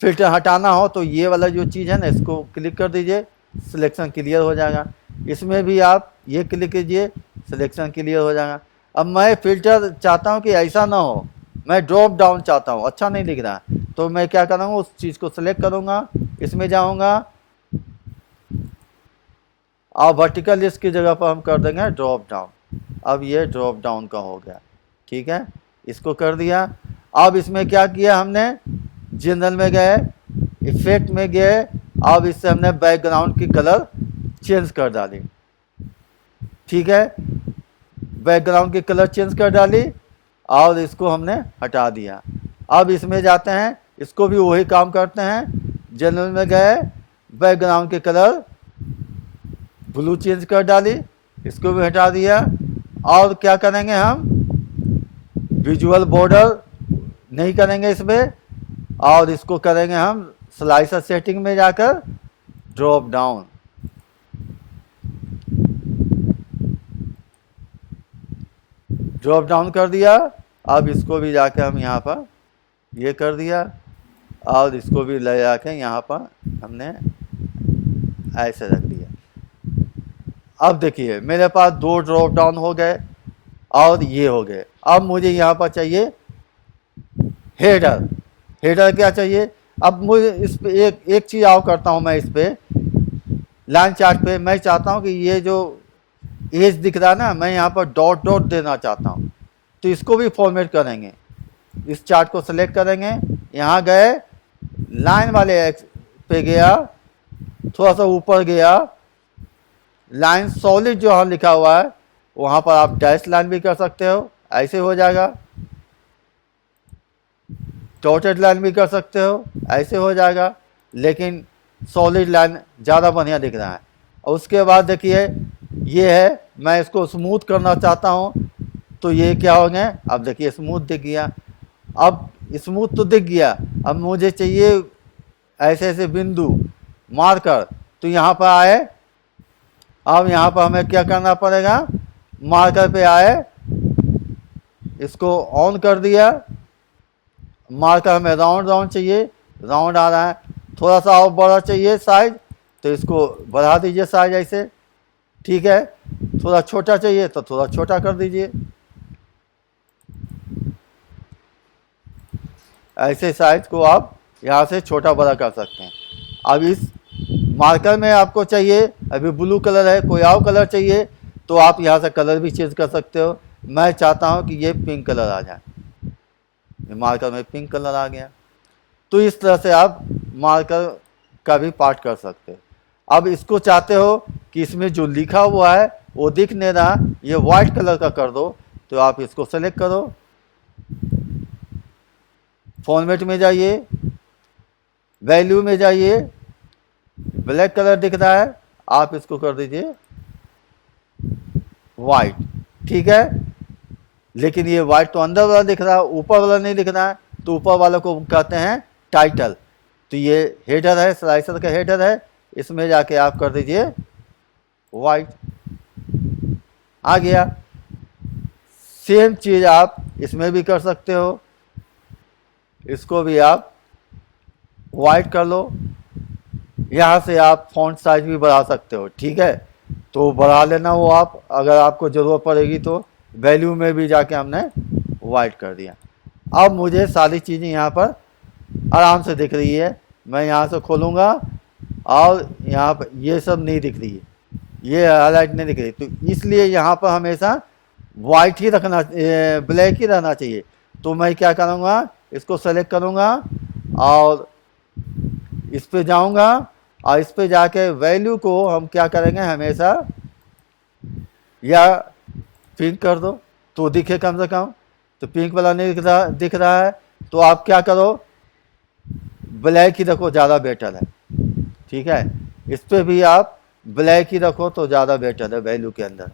फिल्टर हटाना हो तो ये वाला जो चीज़ है ना, इसको क्लिक कर दीजिए, सिलेक्शन क्लियर हो जाएगा। इसमें भी आप ये क्लिक कीजिए, सिलेक्शन क्लियर हो जाएगा। अब मैं फिल्टर चाहता हूँ कि ऐसा ना हो, मैं ड्रॉप डाउन चाहता हूँ, अच्छा नहीं दिख रहा है, तो मैं क्या करूँगा, उस चीज़ को सिलेक्ट करूँगा, इसमें जाऊँगा और वर्टिकल लिस्ट की जगह पर हम कर देंगे ड्रॉप डाउन। अब ये ड्रॉप डाउन का हो गया। ठीक है, इसको कर दिया। अब इसमें क्या किया हमने, जनरल में गए, इफेक्ट में गए, अब इससे हमने बैकग्राउंड की कलर चेंज कर डाली। ठीक है, बैकग्राउंड की कलर चेंज कर डाली और इसको हमने हटा दिया। अब इसमें जाते हैं, इसको भी वही काम करते हैं, जनरल में गए, बैकग्राउंड की कलर ब्लू चेंज कर डाली, इसको भी हटा दिया। और क्या करेंगे, हम विजुअल बॉर्डर नहीं करेंगे इसमें, और इसको करेंगे हम स्लाइसर सेटिंग में जाकर ड्रॉप डाउन। ड्रॉप डाउन कर दिया। अब इसको भी जाके हम यहाँ पर ये कर दिया और इसको भी ले जाके यहाँ पर हमने ऐसे रख दिया। अब देखिए मेरे पास 2 ड्रॉप डाउन हो गए और ये हो गए। अब मुझे यहाँ पर चाहिए हेडर। हेडर क्या चाहिए, अब मुझे इस पे एक चीज़ और करता हूँ मैं, इस पे लाइन चार्ट पे मैं चाहता हूँ कि ये जो एज दिख रहा है ना, मैं यहाँ पर डॉट डॉट देना चाहता हूँ, तो इसको भी फॉर्मेट करेंगे। इस चार्ट को सेलेक्ट करेंगे, यहाँ गए, लाइन वाले एक्स पे गया, थोड़ा सा ऊपर गया, लाइन सॉलिड जो यहाँ लिखा हुआ है वहाँ पर आप डैश लाइन भी कर सकते हो, ऐसे हो जाएगा। डॉटेड लाइन भी कर सकते हो, ऐसे हो जाएगा, लेकिन सॉलिड लाइन ज़्यादा बढ़िया दिख रहा है। और उसके बाद देखिए ये है, मैं इसको स्मूथ करना चाहता हूँ, तो ये क्या हो गए, अब देखिए स्मूथ दिख गया। अब स्मूथ तो दिख गया, अब मुझे चाहिए ऐसे ऐसे बिंदु मार्कर, तो यहाँ पर आए। अब यहाँ पर हमें क्या करना पड़ेगा, मार्कर पे आए, इसको ऑन कर दिया। मार्कर हमें राउंड राउंड चाहिए, राउंड आ रहा है, थोड़ा सा और बड़ा चाहिए साइज, तो इसको बढ़ा दीजिए साइज ऐसे। ठीक है, थोड़ा छोटा चाहिए तो थोड़ा छोटा कर दीजिए, ऐसे साइज को आप यहाँ से छोटा बड़ा कर सकते हैं। अब इस मार्कर में आपको चाहिए, अभी ब्लू कलर है, कोई और कलर चाहिए तो आप यहाँ से कलर भी चेंज कर सकते हो। मैं चाहता हूँ कि ये पिंक कलर आ जाए, मार्कर में पिंक कलर आ गया। तो इस तरह से आप मार्कर का भी पार्ट कर सकते हो। अब इसको चाहते हो कि इसमें जो लिखा हुआ है वो दिख नहीं रहा, ये वाइट कलर का कर दो, तो आप इसको सेलेक्ट करो, फॉर्मेट में जाइए, वैल्यू में जाइए, ब्लैक कलर दिख रहा है, आप इसको कर दीजिए वाइट। ठीक है, लेकिन ये वाइट तो अंदर वाला दिख रहा है, ऊपर वाला नहीं दिख रहा है, तो ऊपर वाले को कहते हैं टाइटल। तो ये हेडर है, स्लाइसर का हेडर है, इसमें जाके आप कर दीजिए वाइट, आ गया। सेम चीज आप इसमें भी कर सकते हो, इसको भी आप वाइट कर लो। यहाँ से आप फॉन्ट साइज भी बढ़ा सकते हो, ठीक है, तो बढ़ा लेना वो आप, अगर आपको ज़रूरत पड़ेगी तो। वैल्यू में भी जाके हमने वाइट कर दिया। अब मुझे सारी चीज़ें यहाँ पर आराम से दिख रही है। मैं यहाँ से खोलूँगा और यहाँ पर ये सब नहीं दिख रही है, ये हाईलाइट नहीं दिख रही, तो इसलिए यहाँ पर हमेशा वाइट ही रखना, ब्लैक ही रहना चाहिए। तो मैं क्या करूँगा, इसको सेलेक्ट करूँगा और इस पे जाऊँगा, और इस पे जाके वैल्यू को हम क्या करेंगे, हमेशा या पिंक कर दो तो दिखे कम से कम। तो पिंक वाला नहीं दिख रहा है, तो आप क्या करो, ब्लैक ही रखो, ज़्यादा बेटर है, ठीक है। इस पे भी आप ब्लैक ही रखो तो ज़्यादा बेटर है वैल्यू के अंदर,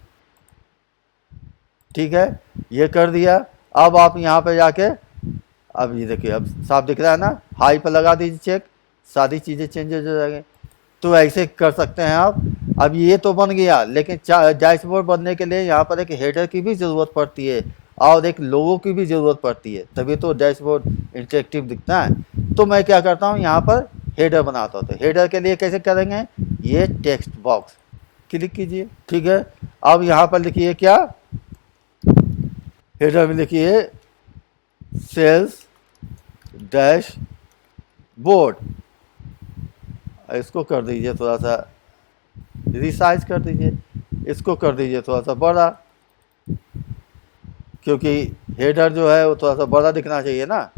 ठीक है। ये कर दिया। अब आप यहाँ पे जाके, अब ये देखिए अब साफ दिख रहा है ना, हाई पर लगा दीजिए चेक, सारी चीज़ें चेंजेस हो जाएंगे। तो ऐसे कर सकते हैं आप। अब ये तो बन गया, लेकिन डैशबोर्ड बनने के लिए यहाँ पर एक हेडर की भी ज़रूरत पड़ती है और एक लोगो की भी ज़रूरत पड़ती है, तभी तो डैशबोर्ड इंटरेक्टिव दिखता है। तो मैं क्या करता हूँ, यहाँ पर हेडर बनाता हूँ। तो हेडर के लिए कैसे करेंगे, ये टेक्स्ट बॉक्स क्लिक कीजिए, ठीक है। अब यहाँ पर लिखिए क्या, हेडर में लिखिए सेल्स डैशबोर्ड, इसको कर दीजिए थोड़ा सा रिसाइज कर दीजिए, इसको कर दीजिए थोड़ा सा बड़ा, क्योंकि हेडर जो है वो थोड़ा सा बड़ा दिखना चाहिए ना।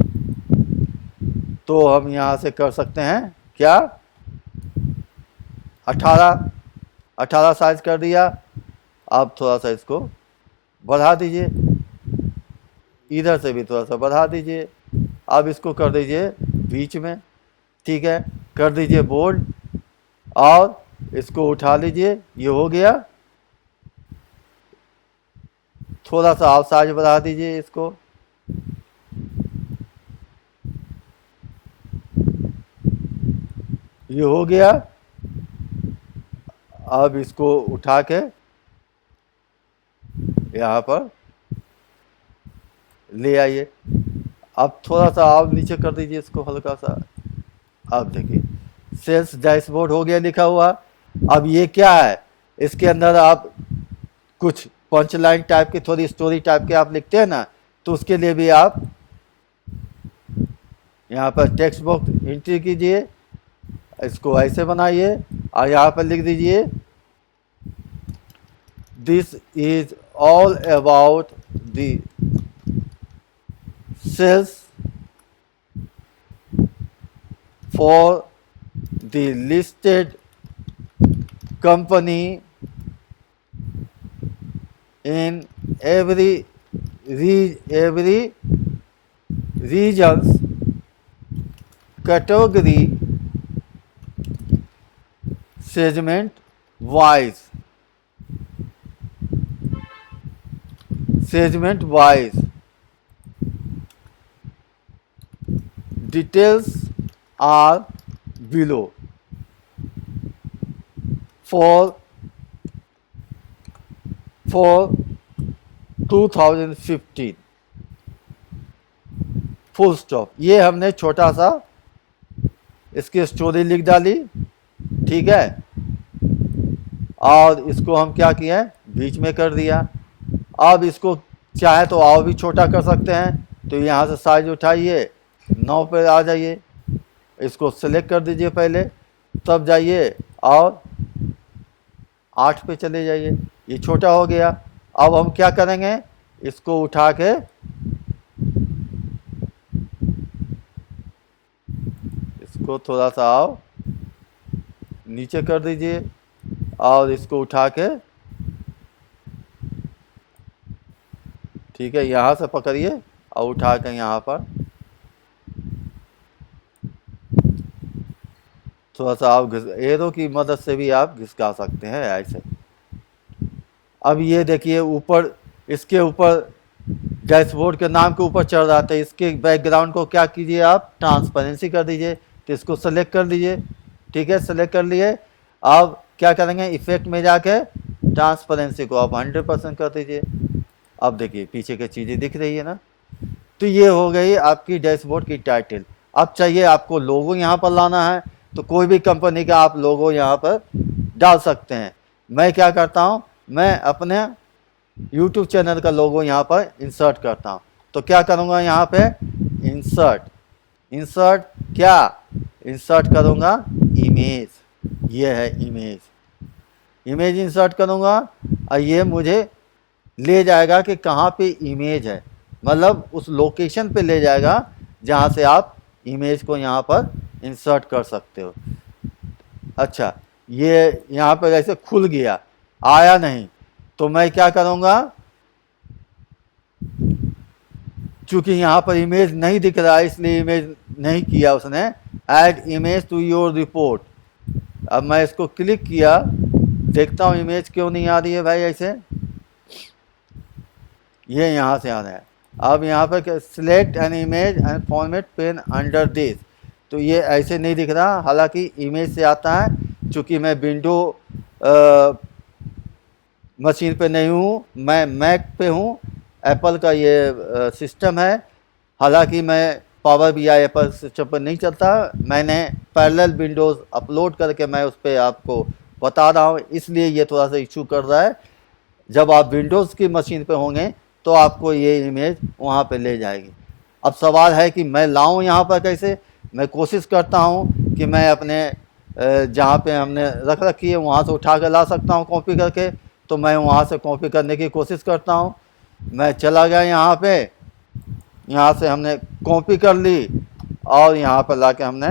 तो हम यहाँ से कर सकते हैं क्या, 18 साइज कर दिया। अब थोड़ा सा इसको बढ़ा दीजिए, इधर से भी थोड़ा सा बढ़ा दीजिए। अब इसको कर दीजिए बीच में, ठीक है, कर दीजिए बोल्ड और इसको उठा लीजिए, ये हो गया। थोड़ा सा और साइज बढ़ा दीजिए इसको, ये हो गया। अब इसको उठा के यहाँ पर ले आइए। अब थोड़ा सा और नीचे कर दीजिए इसको हल्का सा। अब देखिए सेल्स डैशबोर्ड हो गया लिखा हुआ। अब ये क्या है, इसके अंदर आप कुछ पंच लाइन टाइप की, थोड़ी स्टोरी टाइप के आप लिखते हैं ना, तो उसके लिए भी आप यहाँ पर टेक्स्ट बॉक्स एंट्री कीजिए, इसको ऐसे बनाइए और यहाँ पर लिख दीजिए this is all about the sales for the listed company in every regions category segment wise details are below for 2015 full stop. ये हमने छोटा सा इसकी स्टोरी लिख डाली, ठीक है, और इसको हम क्या किए, बीच में कर दिया। अब इसको चाहे तो और भी छोटा कर सकते हैं, तो यहाँ से साइज उठाइए, 9 पे आ जाइए, इसको सेलेक्ट कर दीजिए पहले, तब जाइए और 8 पे चले जाइए, ये छोटा हो गया। अब हम क्या करेंगे, इसको उठा के इसको थोड़ा सा आओ नीचे कर दीजिए और इसको उठा के, ठीक है, यहाँ से पकड़िए और उठा के यहाँ पर थोड़ा सा आप एरो की मदद से भी आप घिसका सकते हैं ऐसे। अब ये देखिए ऊपर, इसके ऊपर डैशबोर्ड के नाम के ऊपर चढ़ जाते हैं, इसके बैकग्राउंड को क्या कीजिए आप, ट्रांसपेरेंसी कर दीजिए, तो इसको सेलेक्ट कर लीजिए। ठीक है, सेलेक्ट कर लिए। अब क्या करेंगे, इफेक्ट में जाके ट्रांसपेरेंसी को आप 100% कर दीजिए। अब देखिए पीछे की चीज़ें दिख रही है ना। तो ये हो गई आपकी डैशबोर्ड की टाइटल। अब चाहिए आपको लोगो यहाँ पर लाना है, तो कोई भी कंपनी का आप लोगो यहाँ पर डाल सकते हैं। मैं क्या करता हूँ, मैं अपने YouTube चैनल का लोगो यहाँ पर इंसर्ट करता हूँ। तो क्या करूँगा, यहाँ पे इंसर्ट, इंसर्ट क्या, इंसर्ट करूँगा इमेज, ये है इमेज, इमेज इंसर्ट करूँगा और ये मुझे ले जाएगा कि कहाँ पे इमेज है, मतलब उस लोकेशन पे ले जाएगा जहाँ से आप इमेज को यहाँ पर इंसर्ट कर सकते हो। अच्छा, ये यहाँ पर ऐसे खुल गया, आया नहीं, तो मैं क्या करूँगा, चूंकि यहाँ पर इमेज नहीं दिख रहा है इसलिए इमेज नहीं किया उसने, add image to your report. अब मैं इसको क्लिक किया, देखता हूँ इमेज क्यों नहीं आ रही है भाई ऐसे, ये यहाँ से आ रहा है। अब यहाँ पर select an image and format pane under this, तो ये ऐसे नहीं दिख रहा, हालांकि इमेज से आता है। चूँकि मैं विंडो मशीन पे नहीं हूँ, मैं मैक पे हूँ, एप्पल का ये सिस्टम है। हालांकि मैं पावर BI एप्पल सिस्टम पर नहीं चलता, मैंने पैरेलल विंडोज़ अपलोड करके मैं उस पर आपको बता रहा हूँ, इसलिए ये थोड़ा सा इशू कर रहा है। जब आप विंडोज़ की मशीन पे होंगे तो आपको ये इमेज वहाँ पे ले जाएगी। अब सवाल है कि मैं लाऊं यहाँ पर कैसे। मैं कोशिश करता हूँ कि मैं अपने जहाँ पे हमने रख रखी है वहाँ से उठा कर ला सकता हूँ कॉपी करके, तो मैं वहाँ से कॉपी करने की कोशिश करता हूँ। मैं चला गया यहाँ पे, यहाँ से हमने कॉपी कर ली और यहाँ पर ला के हमने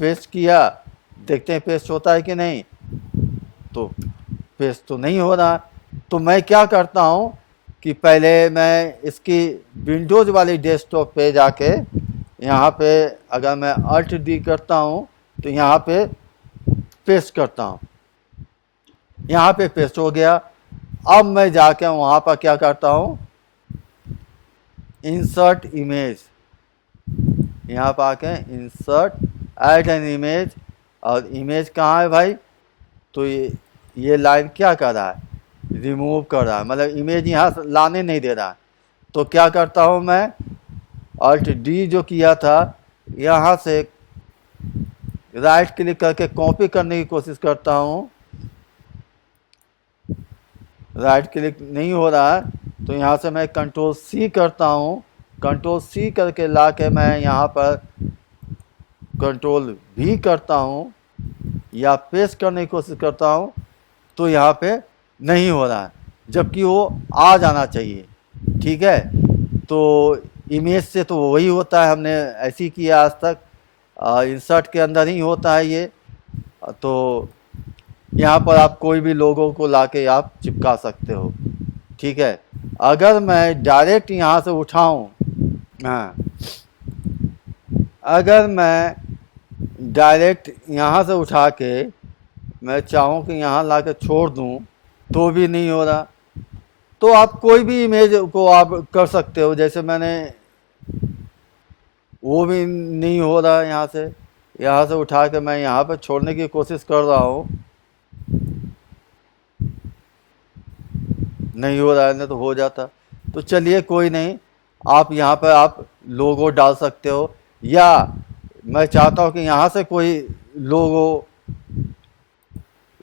पेस्ट किया। देखते हैं पेस्ट होता है कि नहीं, तो पेस्ट तो नहीं हो रहा। तो मैं क्या करता हूँ कि पहले मैं इसकी विंडोज़ वाली डेस्कटॉप पे जाके यहाँ पे अगर मैं Alt+D करता हूँ तो यहाँ पे पेस्ट करता हूँ, यहाँ पे पेस्ट हो गया। अब मैं जाके वहाँ पर क्या करता हूँ, इंसर्ट इमेज, यहाँ पर आके इंसर्ट ऐड एन इमेज, और इमेज कहाँ है भाई, तो ये लाइन क्या कर रहा है, रिमूव कर रहा है, मतलब इमेज यहाँ लाने नहीं दे रहा है। तो क्या करता हूँ मैं, Alt+D जो किया था, यहाँ से राइट क्लिक करके कॉपी करने की कोशिश करता हूँ, राइट क्लिक नहीं हो रहा है, तो यहाँ से मैं Ctrl+C करता हूँ। Ctrl+C करके ला के मैं यहाँ पर Ctrl+V करता हूँ या पेस्ट करने की कोशिश करता हूँ, तो यहाँ पे नहीं हो रहा है, जबकि वो आ जाना चाहिए। ठीक है, तो इमेज से तो वही होता है, हमने ऐसे ही किया आज तक, इंसर्ट के अंदर ही होता है ये। तो यहाँ पर आप कोई भी लोगों को लाके आप चिपका सकते हो। ठीक है, अगर मैं डायरेक्ट यहाँ से उठाऊँ, हाँ, अगर मैं डायरेक्ट यहाँ से उठा के मैं चाहूँ कि यहाँ ला के छोड़ दूँ तो भी नहीं हो रहा। तो आप कोई भी इमेज को आप कर सकते हो, जैसे मैंने, वो भी नहीं हो रहा है। यहाँ से उठा के मैं यहाँ पर छोड़ने की कोशिश कर रहा हूँ, नहीं हो रहा है, नहीं तो हो जाता। तो चलिए कोई नहीं, आप यहाँ पर आप लोगो डाल सकते हो, या मैं चाहता हूँ कि यहाँ से कोई लोगो,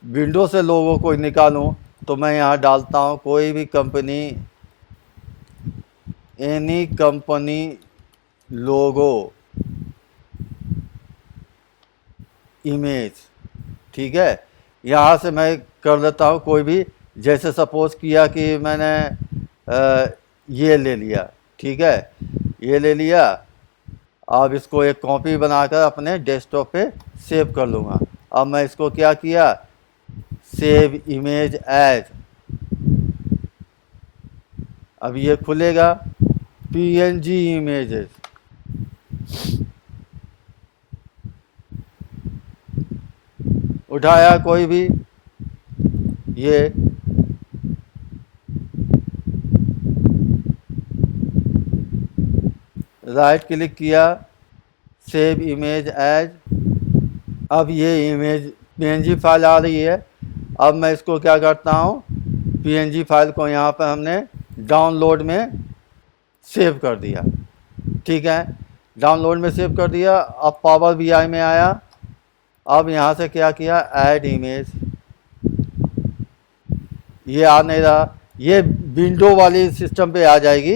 विंडो से लोगो कोई निकालूं, तो मैं यहाँ डालता हूँ कोई भी कंपनी, एनी कंपनी लोगो इमेज। ठीक है, यहाँ से मैं कर देता हूँ कोई भी, जैसे सपोज किया कि मैंने ये ले लिया। ठीक है, ये ले लिया। अब इसको एक कॉपी बनाकर अपने डेस्कटॉप पे सेव कर लूँगा। अब मैं इसको क्या किया, सेव इमेज एज, अब ये खुलेगा PNG इमेजेस। उठाया कोई भी, ये राइट क्लिक किया, सेव इमेज एज। अब ये इमेज PNG फाइल आ रही है। अब मैं इसको क्या करता हूँ, PNG फाइल को यहाँ पर हमने डाउनलोड में सेव कर दिया। ठीक है, डाउनलोड में सेव कर दिया। अब पावर BI में आया। अब यहाँ से क्या किया, ऐड इमेज। ये आ नहीं रहा, ये विंडो वाली सिस्टम पे आ जाएगी।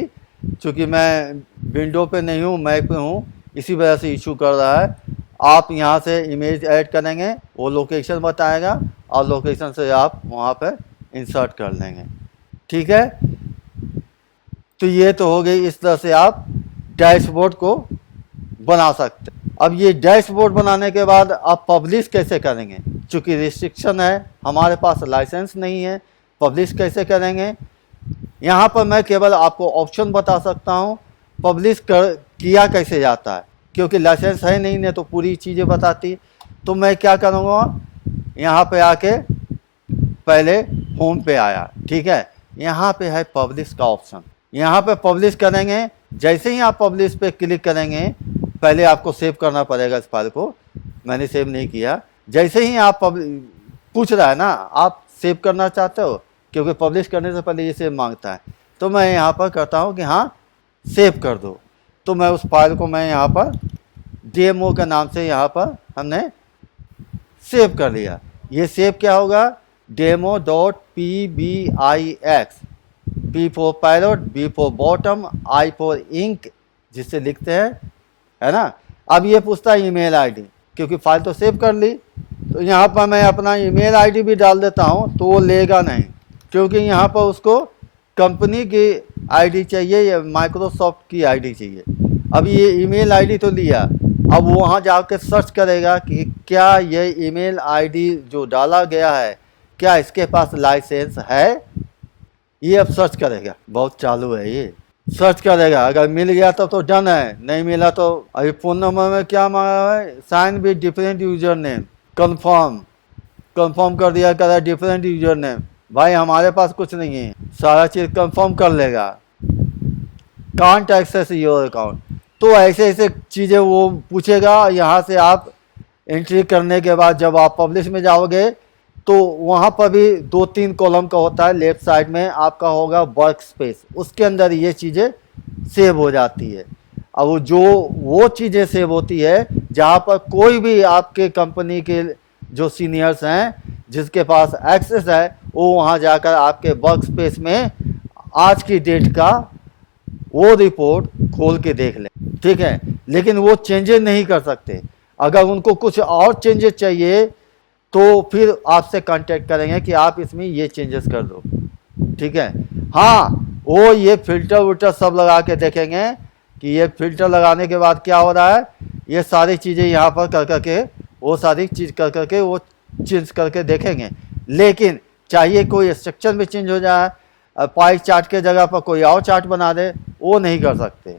क्योंकि मैं विंडो पे नहीं हूँ, मैक पे हूँ, इसी वजह से इशू कर रहा है। आप यहाँ से इमेज ऐड करेंगे, वो लोकेशन बताएगा और लोकेशन से आप वहाँ पर इंसर्ट कर लेंगे। ठीक है, तो ये तो हो गई, इस तरह से आप डैशबोर्ड को बना सकते हैं। अब ये डैशबोर्ड बनाने के बाद आप पब्लिश कैसे करेंगे, चूँकि रिस्ट्रिक्शन है, हमारे पास लाइसेंस नहीं है, पब्लिश कैसे करेंगे। यहाँ पर मैं केवल आपको ऑप्शन बता सकता हूँ, पब्लिश किया कैसे जाता है, क्योंकि लाइसेंस है नहीं तो पूरी चीज़ें बताती। तो मैं क्या करूँगा, यहाँ पे आके पहले होम पे आया। ठीक है, यहाँ पे है पब्लिश का ऑप्शन, यहाँ पे पब्लिश करेंगे। जैसे ही आप पब्लिश पे क्लिक करेंगे, पहले आपको सेव करना पड़ेगा इस फाइल को, मैंने सेव नहीं किया। जैसे ही आप पूछ रहा है ना, आप सेव करना चाहते हो, क्योंकि पब्लिश करने से पहले ये सेव मांगता है। तो मैं यहाँ पर करता हूँ कि हाँ सेव कर दो। तो मैं उस फाइल को मैं यहाँ पर DMO के नाम से यहाँ पर हमने सेव कर लिया। ये सेव क्या होगा, demo.pbix, P for parrot, B for bottom, I for ink, जिससे लिखते हैं, है ना। अब ये पूछता है ईमेल आईडी, क्योंकि फाइल तो सेव कर ली। तो यहाँ पर मैं अपना ईमेल आईडी भी डाल देता हूँ, तो वो लेगा नहीं, क्योंकि यहाँ पर उसको कंपनी की आईडी चाहिए या माइक्रोसॉफ्ट की आईडी चाहिए। अब ये ईमेल आईडी तो लिया, अब वहाँ जाकर सर्च करेगा कि क्या ये ईमेल आईडी जो डाला गया है, क्या इसके पास लाइसेंस है। ये अब सर्च करेगा, बहुत चालू है ये, सर्च करेगा। अगर मिल गया तो डन है, नहीं मिला तो अभी फ़ोन नंबर में क्या मांगा है, sign with different user name, confirm कर दिया, कर डिफरेंट यूजर नेम। भाई हमारे पास कुछ नहीं है, सारा चीज़ कंफर्म कर लेगा। कांट एक्सेस योर अकाउंट, तो ऐसे ऐसे चीज़ें वो पूछेगा। यहाँ से आप एंट्री करने के बाद जब आप पब्लिश में जाओगे, तो वहाँ पर भी 2-3 कॉलम का होता है। लेफ्ट साइड में आपका होगा वर्क स्पेस, उसके अंदर ये चीज़ें सेव हो जाती है। अब वो चीज़ें सेव होती है जहाँ पर कोई भी आपके कंपनी के जो सीनियर्स हैं, जिसके पास एक्सेस है, वो वहाँ जाकर आपके वर्क स्पेस में आज की डेट का वो रिपोर्ट खोल के देख लें। ठीक है, लेकिन वो चेंजेस नहीं कर सकते। अगर उनको कुछ और चेंजेस चाहिए तो फिर आपसे कांटेक्ट करेंगे कि आप इसमें ये चेंजेस कर दो। ठीक है, हाँ वो ये फिल्टर विल्टर सब लगा के देखेंगे कि ये फिल्टर लगाने के बाद क्या हो रहा है। ये सारी चीज़ें यहाँ पर कर करके, वो सारी चीज़ कर करके वो चेंज करके देखेंगे। लेकिन चाहिए कोई स्ट्रक्चर में चेंज हो जाए, पाई चार्ट के जगह पर कोई और चार्ट बना दे, वो नहीं कर सकते।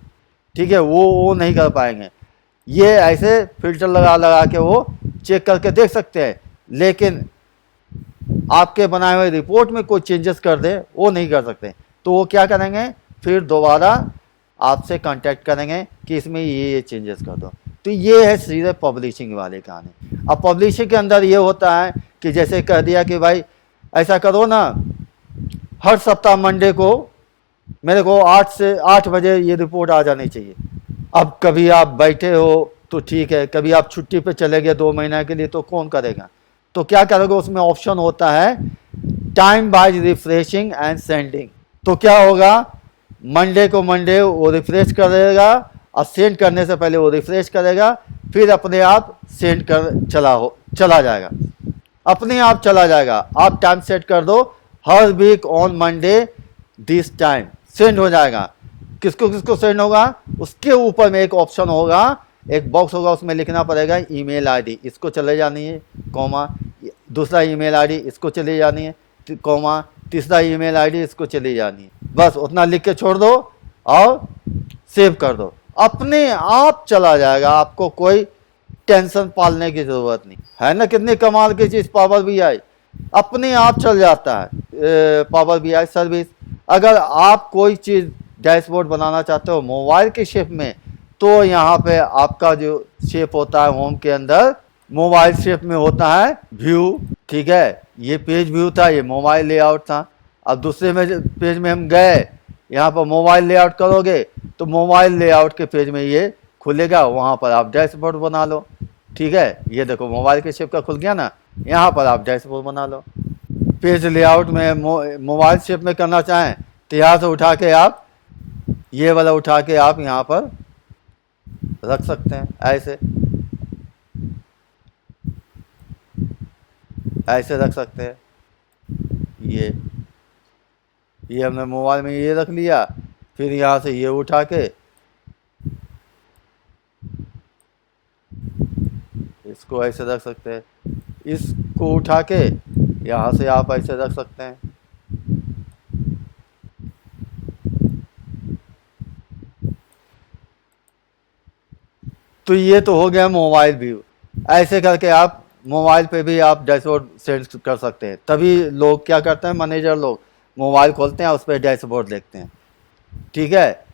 ठीक है, वो नहीं कर पाएंगे। ये ऐसे फिल्टर लगा के वो चेक करके देख सकते हैं, लेकिन आपके बनाए हुए रिपोर्ट में कोई चेंजेस कर दे, वो नहीं कर सकते। तो वो क्या करेंगे, फिर दोबारा आपसे कांटेक्ट करेंगे कि इसमें ये चेंजेस कर दो। तो ये है सीधे पब्लिशिंग वाले कहानी। अब पब्लिशिंग के अंदर ये होता है कि जैसे कह दिया कि भाई ऐसा करो ना, हर सप्ताह मंडे को मेरे को 8 से 8 बजे ये रिपोर्ट आ जानी चाहिए। अब कभी आप बैठे हो तो ठीक है, कभी आप छुट्टी पे चले गए 2 महीने के लिए, तो कौन करेगा। तो क्या करोगे, उसमें ऑप्शन होता है time by refreshing and sending. तो क्या होगा, मंडे को मंडे वो रिफ्रेश करेगा, और सेंड करने से पहले वो रिफ्रेश करेगा, फिर अपने आप सेंड कर चला जाएगा, अपने आप चला जाएगा। आप टाइम सेट कर दो, हर week on Monday this time send हो जाएगा। किसको किसको सेंड होगा, उसके ऊपर में एक ऑप्शन होगा, एक बॉक्स होगा, उसमें लिखना पड़ेगा ईमेल आईडी, इसको चले जानी है, कॉमा, दूसरा ईमेल आईडी इसको चली जानी है, कॉमा, तीसरा ईमेल आईडी इसको चली जानी है। बस उतना लिख के छोड़ दो और सेव कर दो, अपने आप चला जाएगा। आपको कोई टेंशन पालने की ज़रूरत नहीं है ना। कितनी कमाल की चीज़ पावर BI, अपने आप चल जाता है पावर BI सर्विस। अगर आप कोई चीज़ डैशबोर्ड बनाना चाहते हो मोबाइल के शेप में, तो यहाँ पे आपका जो शेप होता है होम के अंदर मोबाइल शेप में होता है व्यू, ठीक है। ये पेज व्यू था, ये मोबाइल लेआउट था। अब दूसरे में पेज में हम गए, यहाँ पर मोबाइल लेआउट करोगे तो मोबाइल लेआउट के पेज में ये खुलेगा, वहाँ पर आप डैशबोर्ड बना लो, ठीक है। ये देखो मोबाइल के शेप का खुल गया ना, यहाँ पर आप डैशबोर्ड बना लो। पेज लेआउट में मोबाइल शेप में करना चाहें तो यहाँ से उठा के आप ये वाला उठा के आप यहाँ पर रख सकते हैं, ऐसे रख सकते हैं। ये हमने मोबाइल में ये रख लिया, फिर यहाँ से ये उठा के इसको ऐसे रख सकते हैं, इसको उठा के यहाँ से आप ऐसे रख सकते हैं। तो ये तो हो गया मोबाइल व्यू। ऐसे करके आप मोबाइल पे भी आप डैशबोर्ड सेट कर सकते हैं। तभी लोग क्या करते हैं, मैनेजर लोग मोबाइल खोलते हैं, उस पर डैशबोर्ड देखते हैं, ठीक है।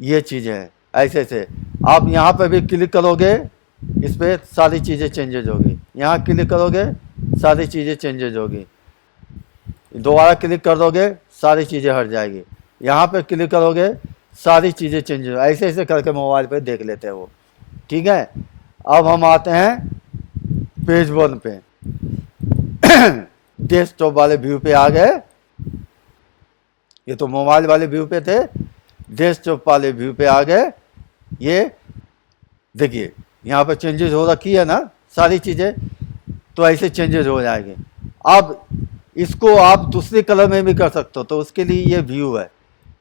ये चीज़ है, ऐसे आप यहाँ पे भी क्लिक करोगे, इस पर सारी चीज़ें चेंजेज होगी। यहाँ क्लिक करोगे सारी चीज़ें चेंजेज होगी, दोबारा क्लिक कर दोगे सारी चीज़ें हट जाएगी, यहाँ पे क्लिक करोगे सारी चीज़ें चेंजेज, ऐसे करके मोबाइल पे देख लेते हैं वो, ठीक है। अब हम आते हैं पेज 1 पे। डेस्कटॉप वाले व्यू पे आ गए, ये तो मोबाइल वाले व्यू पे थे, डेस्कटॉप वाले व्यू पे आ गए। ये देखिए यहाँ पर चेंजेस हो रखी है ना सारी चीज़ें, तो ऐसे चेंजेस हो जाएंगे। अब इसको आप दूसरे कलर में भी कर सकते हो, तो उसके लिए ये व्यू है,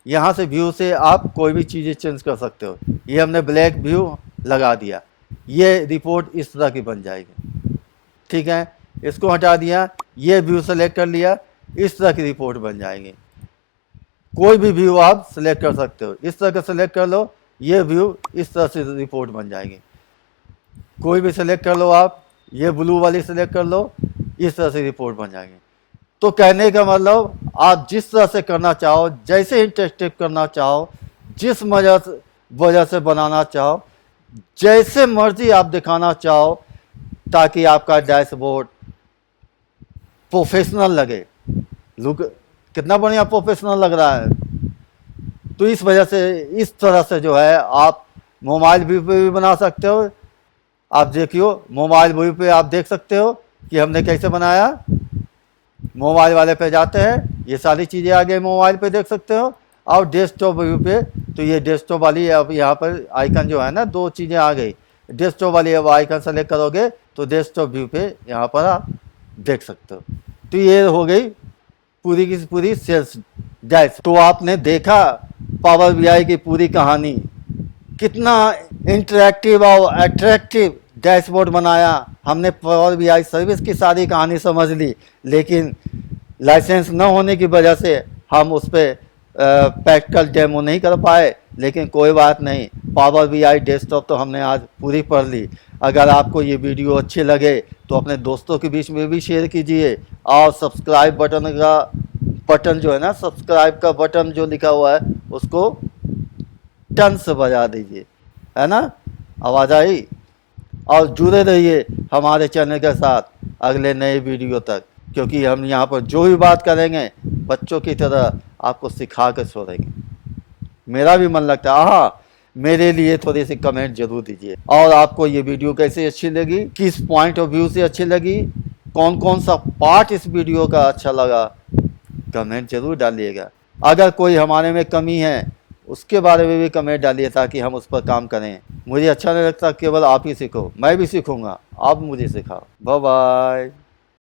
यहाँ से व्यू से आप कोई भी चीज़ें चेंज कर सकते हो। ये हमने ब्लैक व्यू लगा दिया, ये रिपोर्ट इस तरह की बन जाएगी, ठीक है। इसको हटा दिया, ये व्यू सेलेक्ट कर लिया, इस तरह की रिपोर्ट बन जाएगी। कोई भी व्यू आप सेलेक्ट कर सकते हो, इस तरह का सेलेक्ट कर लो, ये व्यू इस तरह से रिपोर्ट बन जाएगी। कोई भी सेलेक्ट कर लो आप, ये ब्लू वाली सेलेक्ट कर लो, इस तरह से रिपोर्ट बन जाएगी। तो कहने का मतलब आप जिस तरह से करना चाहो, जैसे इंटरेक्टिव करना चाहो, जिस वजह से बनाना चाहो, जैसे मर्जी आप दिखाना चाहो, ताकि आपका डैशबोर्ड प्रोफेशनल लगे। लुक कितना बढ़िया प्रोफेशनल लग रहा है। तो इस वजह से इस तरह से जो है आप मोबाइल व्यू पे भी बना सकते हो। आप देखियो मोबाइल व्यू पे आप देख सकते हो कि हमने कैसे बनाया। मोबाइल वाले पे जाते हैं, ये सारी चीज़ें आ गई, मोबाइल पे देख सकते हो। और डेस्कटॉप व्यू पे, तो ये डेस्कटॉप वाली अब यहाँ पर आइकन जो है ना, 2 चीज़ें आ गई। डेस्कटॉप वाली अब आइकन सेलेक्ट करोगे तो डेस्कटॉप व्यू पे यहाँ पर आप देख सकते हो। तो ये हो गई पूरी की पूरी सेल्स डैश। तो आपने देखा पावर बीआई की पूरी कहानी, कितना इंटरेक्टिव और अट्रैक्टिव डैशबोर्ड बनाया हमने। पावर बीआई सर्विस की सारी कहानी समझ ली, लेकिन लाइसेंस न होने की वजह से हम उस पर प्रैक्टिकल डेमो नहीं कर पाए। लेकिन कोई बात नहीं, पावर बीआई डेस्कटॉप तो हमने आज पूरी पढ़ ली। अगर आपको ये वीडियो अच्छे लगे तो अपने दोस्तों के बीच में भी शेयर कीजिए, और सब्सक्राइब बटन जो है ना, सब्सक्राइब का बटन जो लिखा हुआ है उसको टन से बजा दीजिए, है ना, आवाज़ आई। और जुड़े रहिए हमारे चैनल के साथ अगले नए वीडियो तक, क्योंकि हम यहाँ पर जो भी बात करेंगे बच्चों की तरह आपको सिखा कर छोड़ेंगे। मेरा भी मन लगता है, हाँ, मेरे लिए थोड़ी सी कमेंट जरूर दीजिए। और आपको ये वीडियो कैसे अच्छी लगी, किस पॉइंट ऑफ व्यू से अच्छी लगी, कौन कौन सा पार्ट इस वीडियो का अच्छा लगा, कमेंट जरूर डालिएगा। अगर कोई हमारे में कमी है उसके बारे में भी कमेंट डालिए, ताकि हम उस पर काम करें। मुझे अच्छा नहीं लगता केवल आप ही सीखो, मैं भी सीखूंगा, आप मुझे सिखाओ। Bye bye.